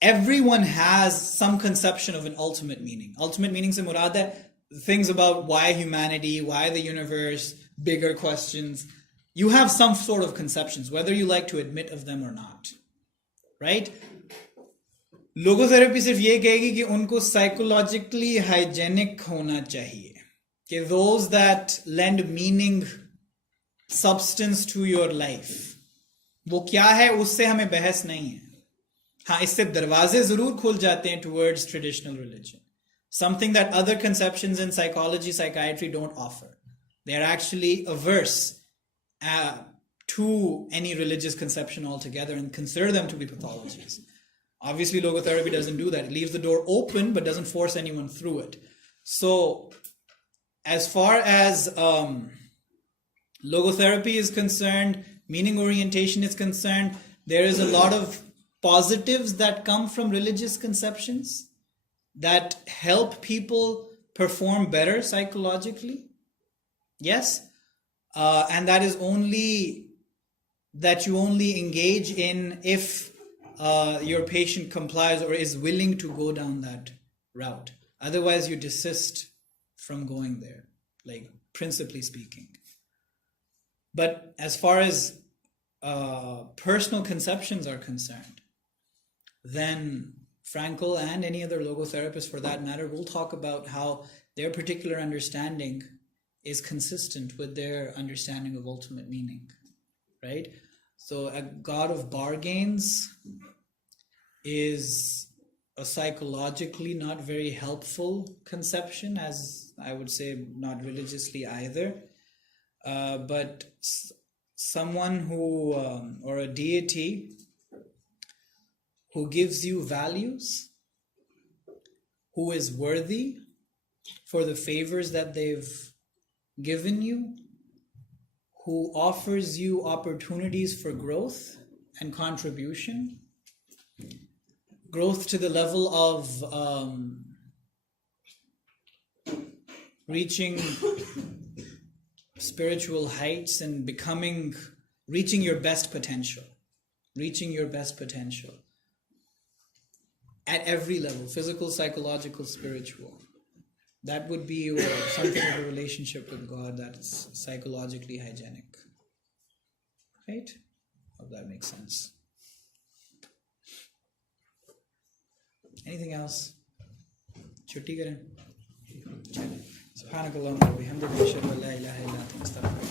everyone has some conception of an ultimate meaning. Ultimate meaning se murad hai things about why humanity, why the universe, bigger questions. You have some sort of conceptions, whether you like to admit of them or not. Right? Logotherapy सिर्फ ये कहेगी कि उनको psychologically hygienic होना चाहिए. कि those that lend meaning, substance to your life, वो क्या है उससे हमें बहस नहीं है. हाँ, इससे दरवाजे जरूर खुल जाते हैं towards traditional religion. Something that other conceptions in psychology, psychiatry don't offer. They are actually averse to any religious conception altogether and consider them to be pathologies. Obviously, logotherapy doesn't do that. It leaves the door open but doesn't force anyone through it. So, as far as logotherapy is concerned, meaning orientation is concerned, there is a lot of positives that come from religious conceptions that help people perform better psychologically. Yes. And that is only that you only engage in if your patient complies or is willing to go down that route. Otherwise, you desist from going there, like principally speaking. But as far as personal conceptions are concerned, then Frankl and any other logotherapist for that matter will talk about how their particular understanding is consistent with their understanding of ultimate meaning, right? So a God of bargains is a psychologically not very helpful conception, as I would say not religiously either. But someone who, or a deity who gives you values who is worthy for the favors that they've given you, who offers you opportunities for growth and contribution, growth to the level of reaching spiritual heights and reaching your best potential at every level, physical, psychological, spiritual. That would be something of a relationship with God that's psychologically hygienic. Right? Hope that makes sense. Anything else? Chutti karen. Subhanakallahumma wa bihamdika ashhadu an la ilaha illa anta astaghfiruka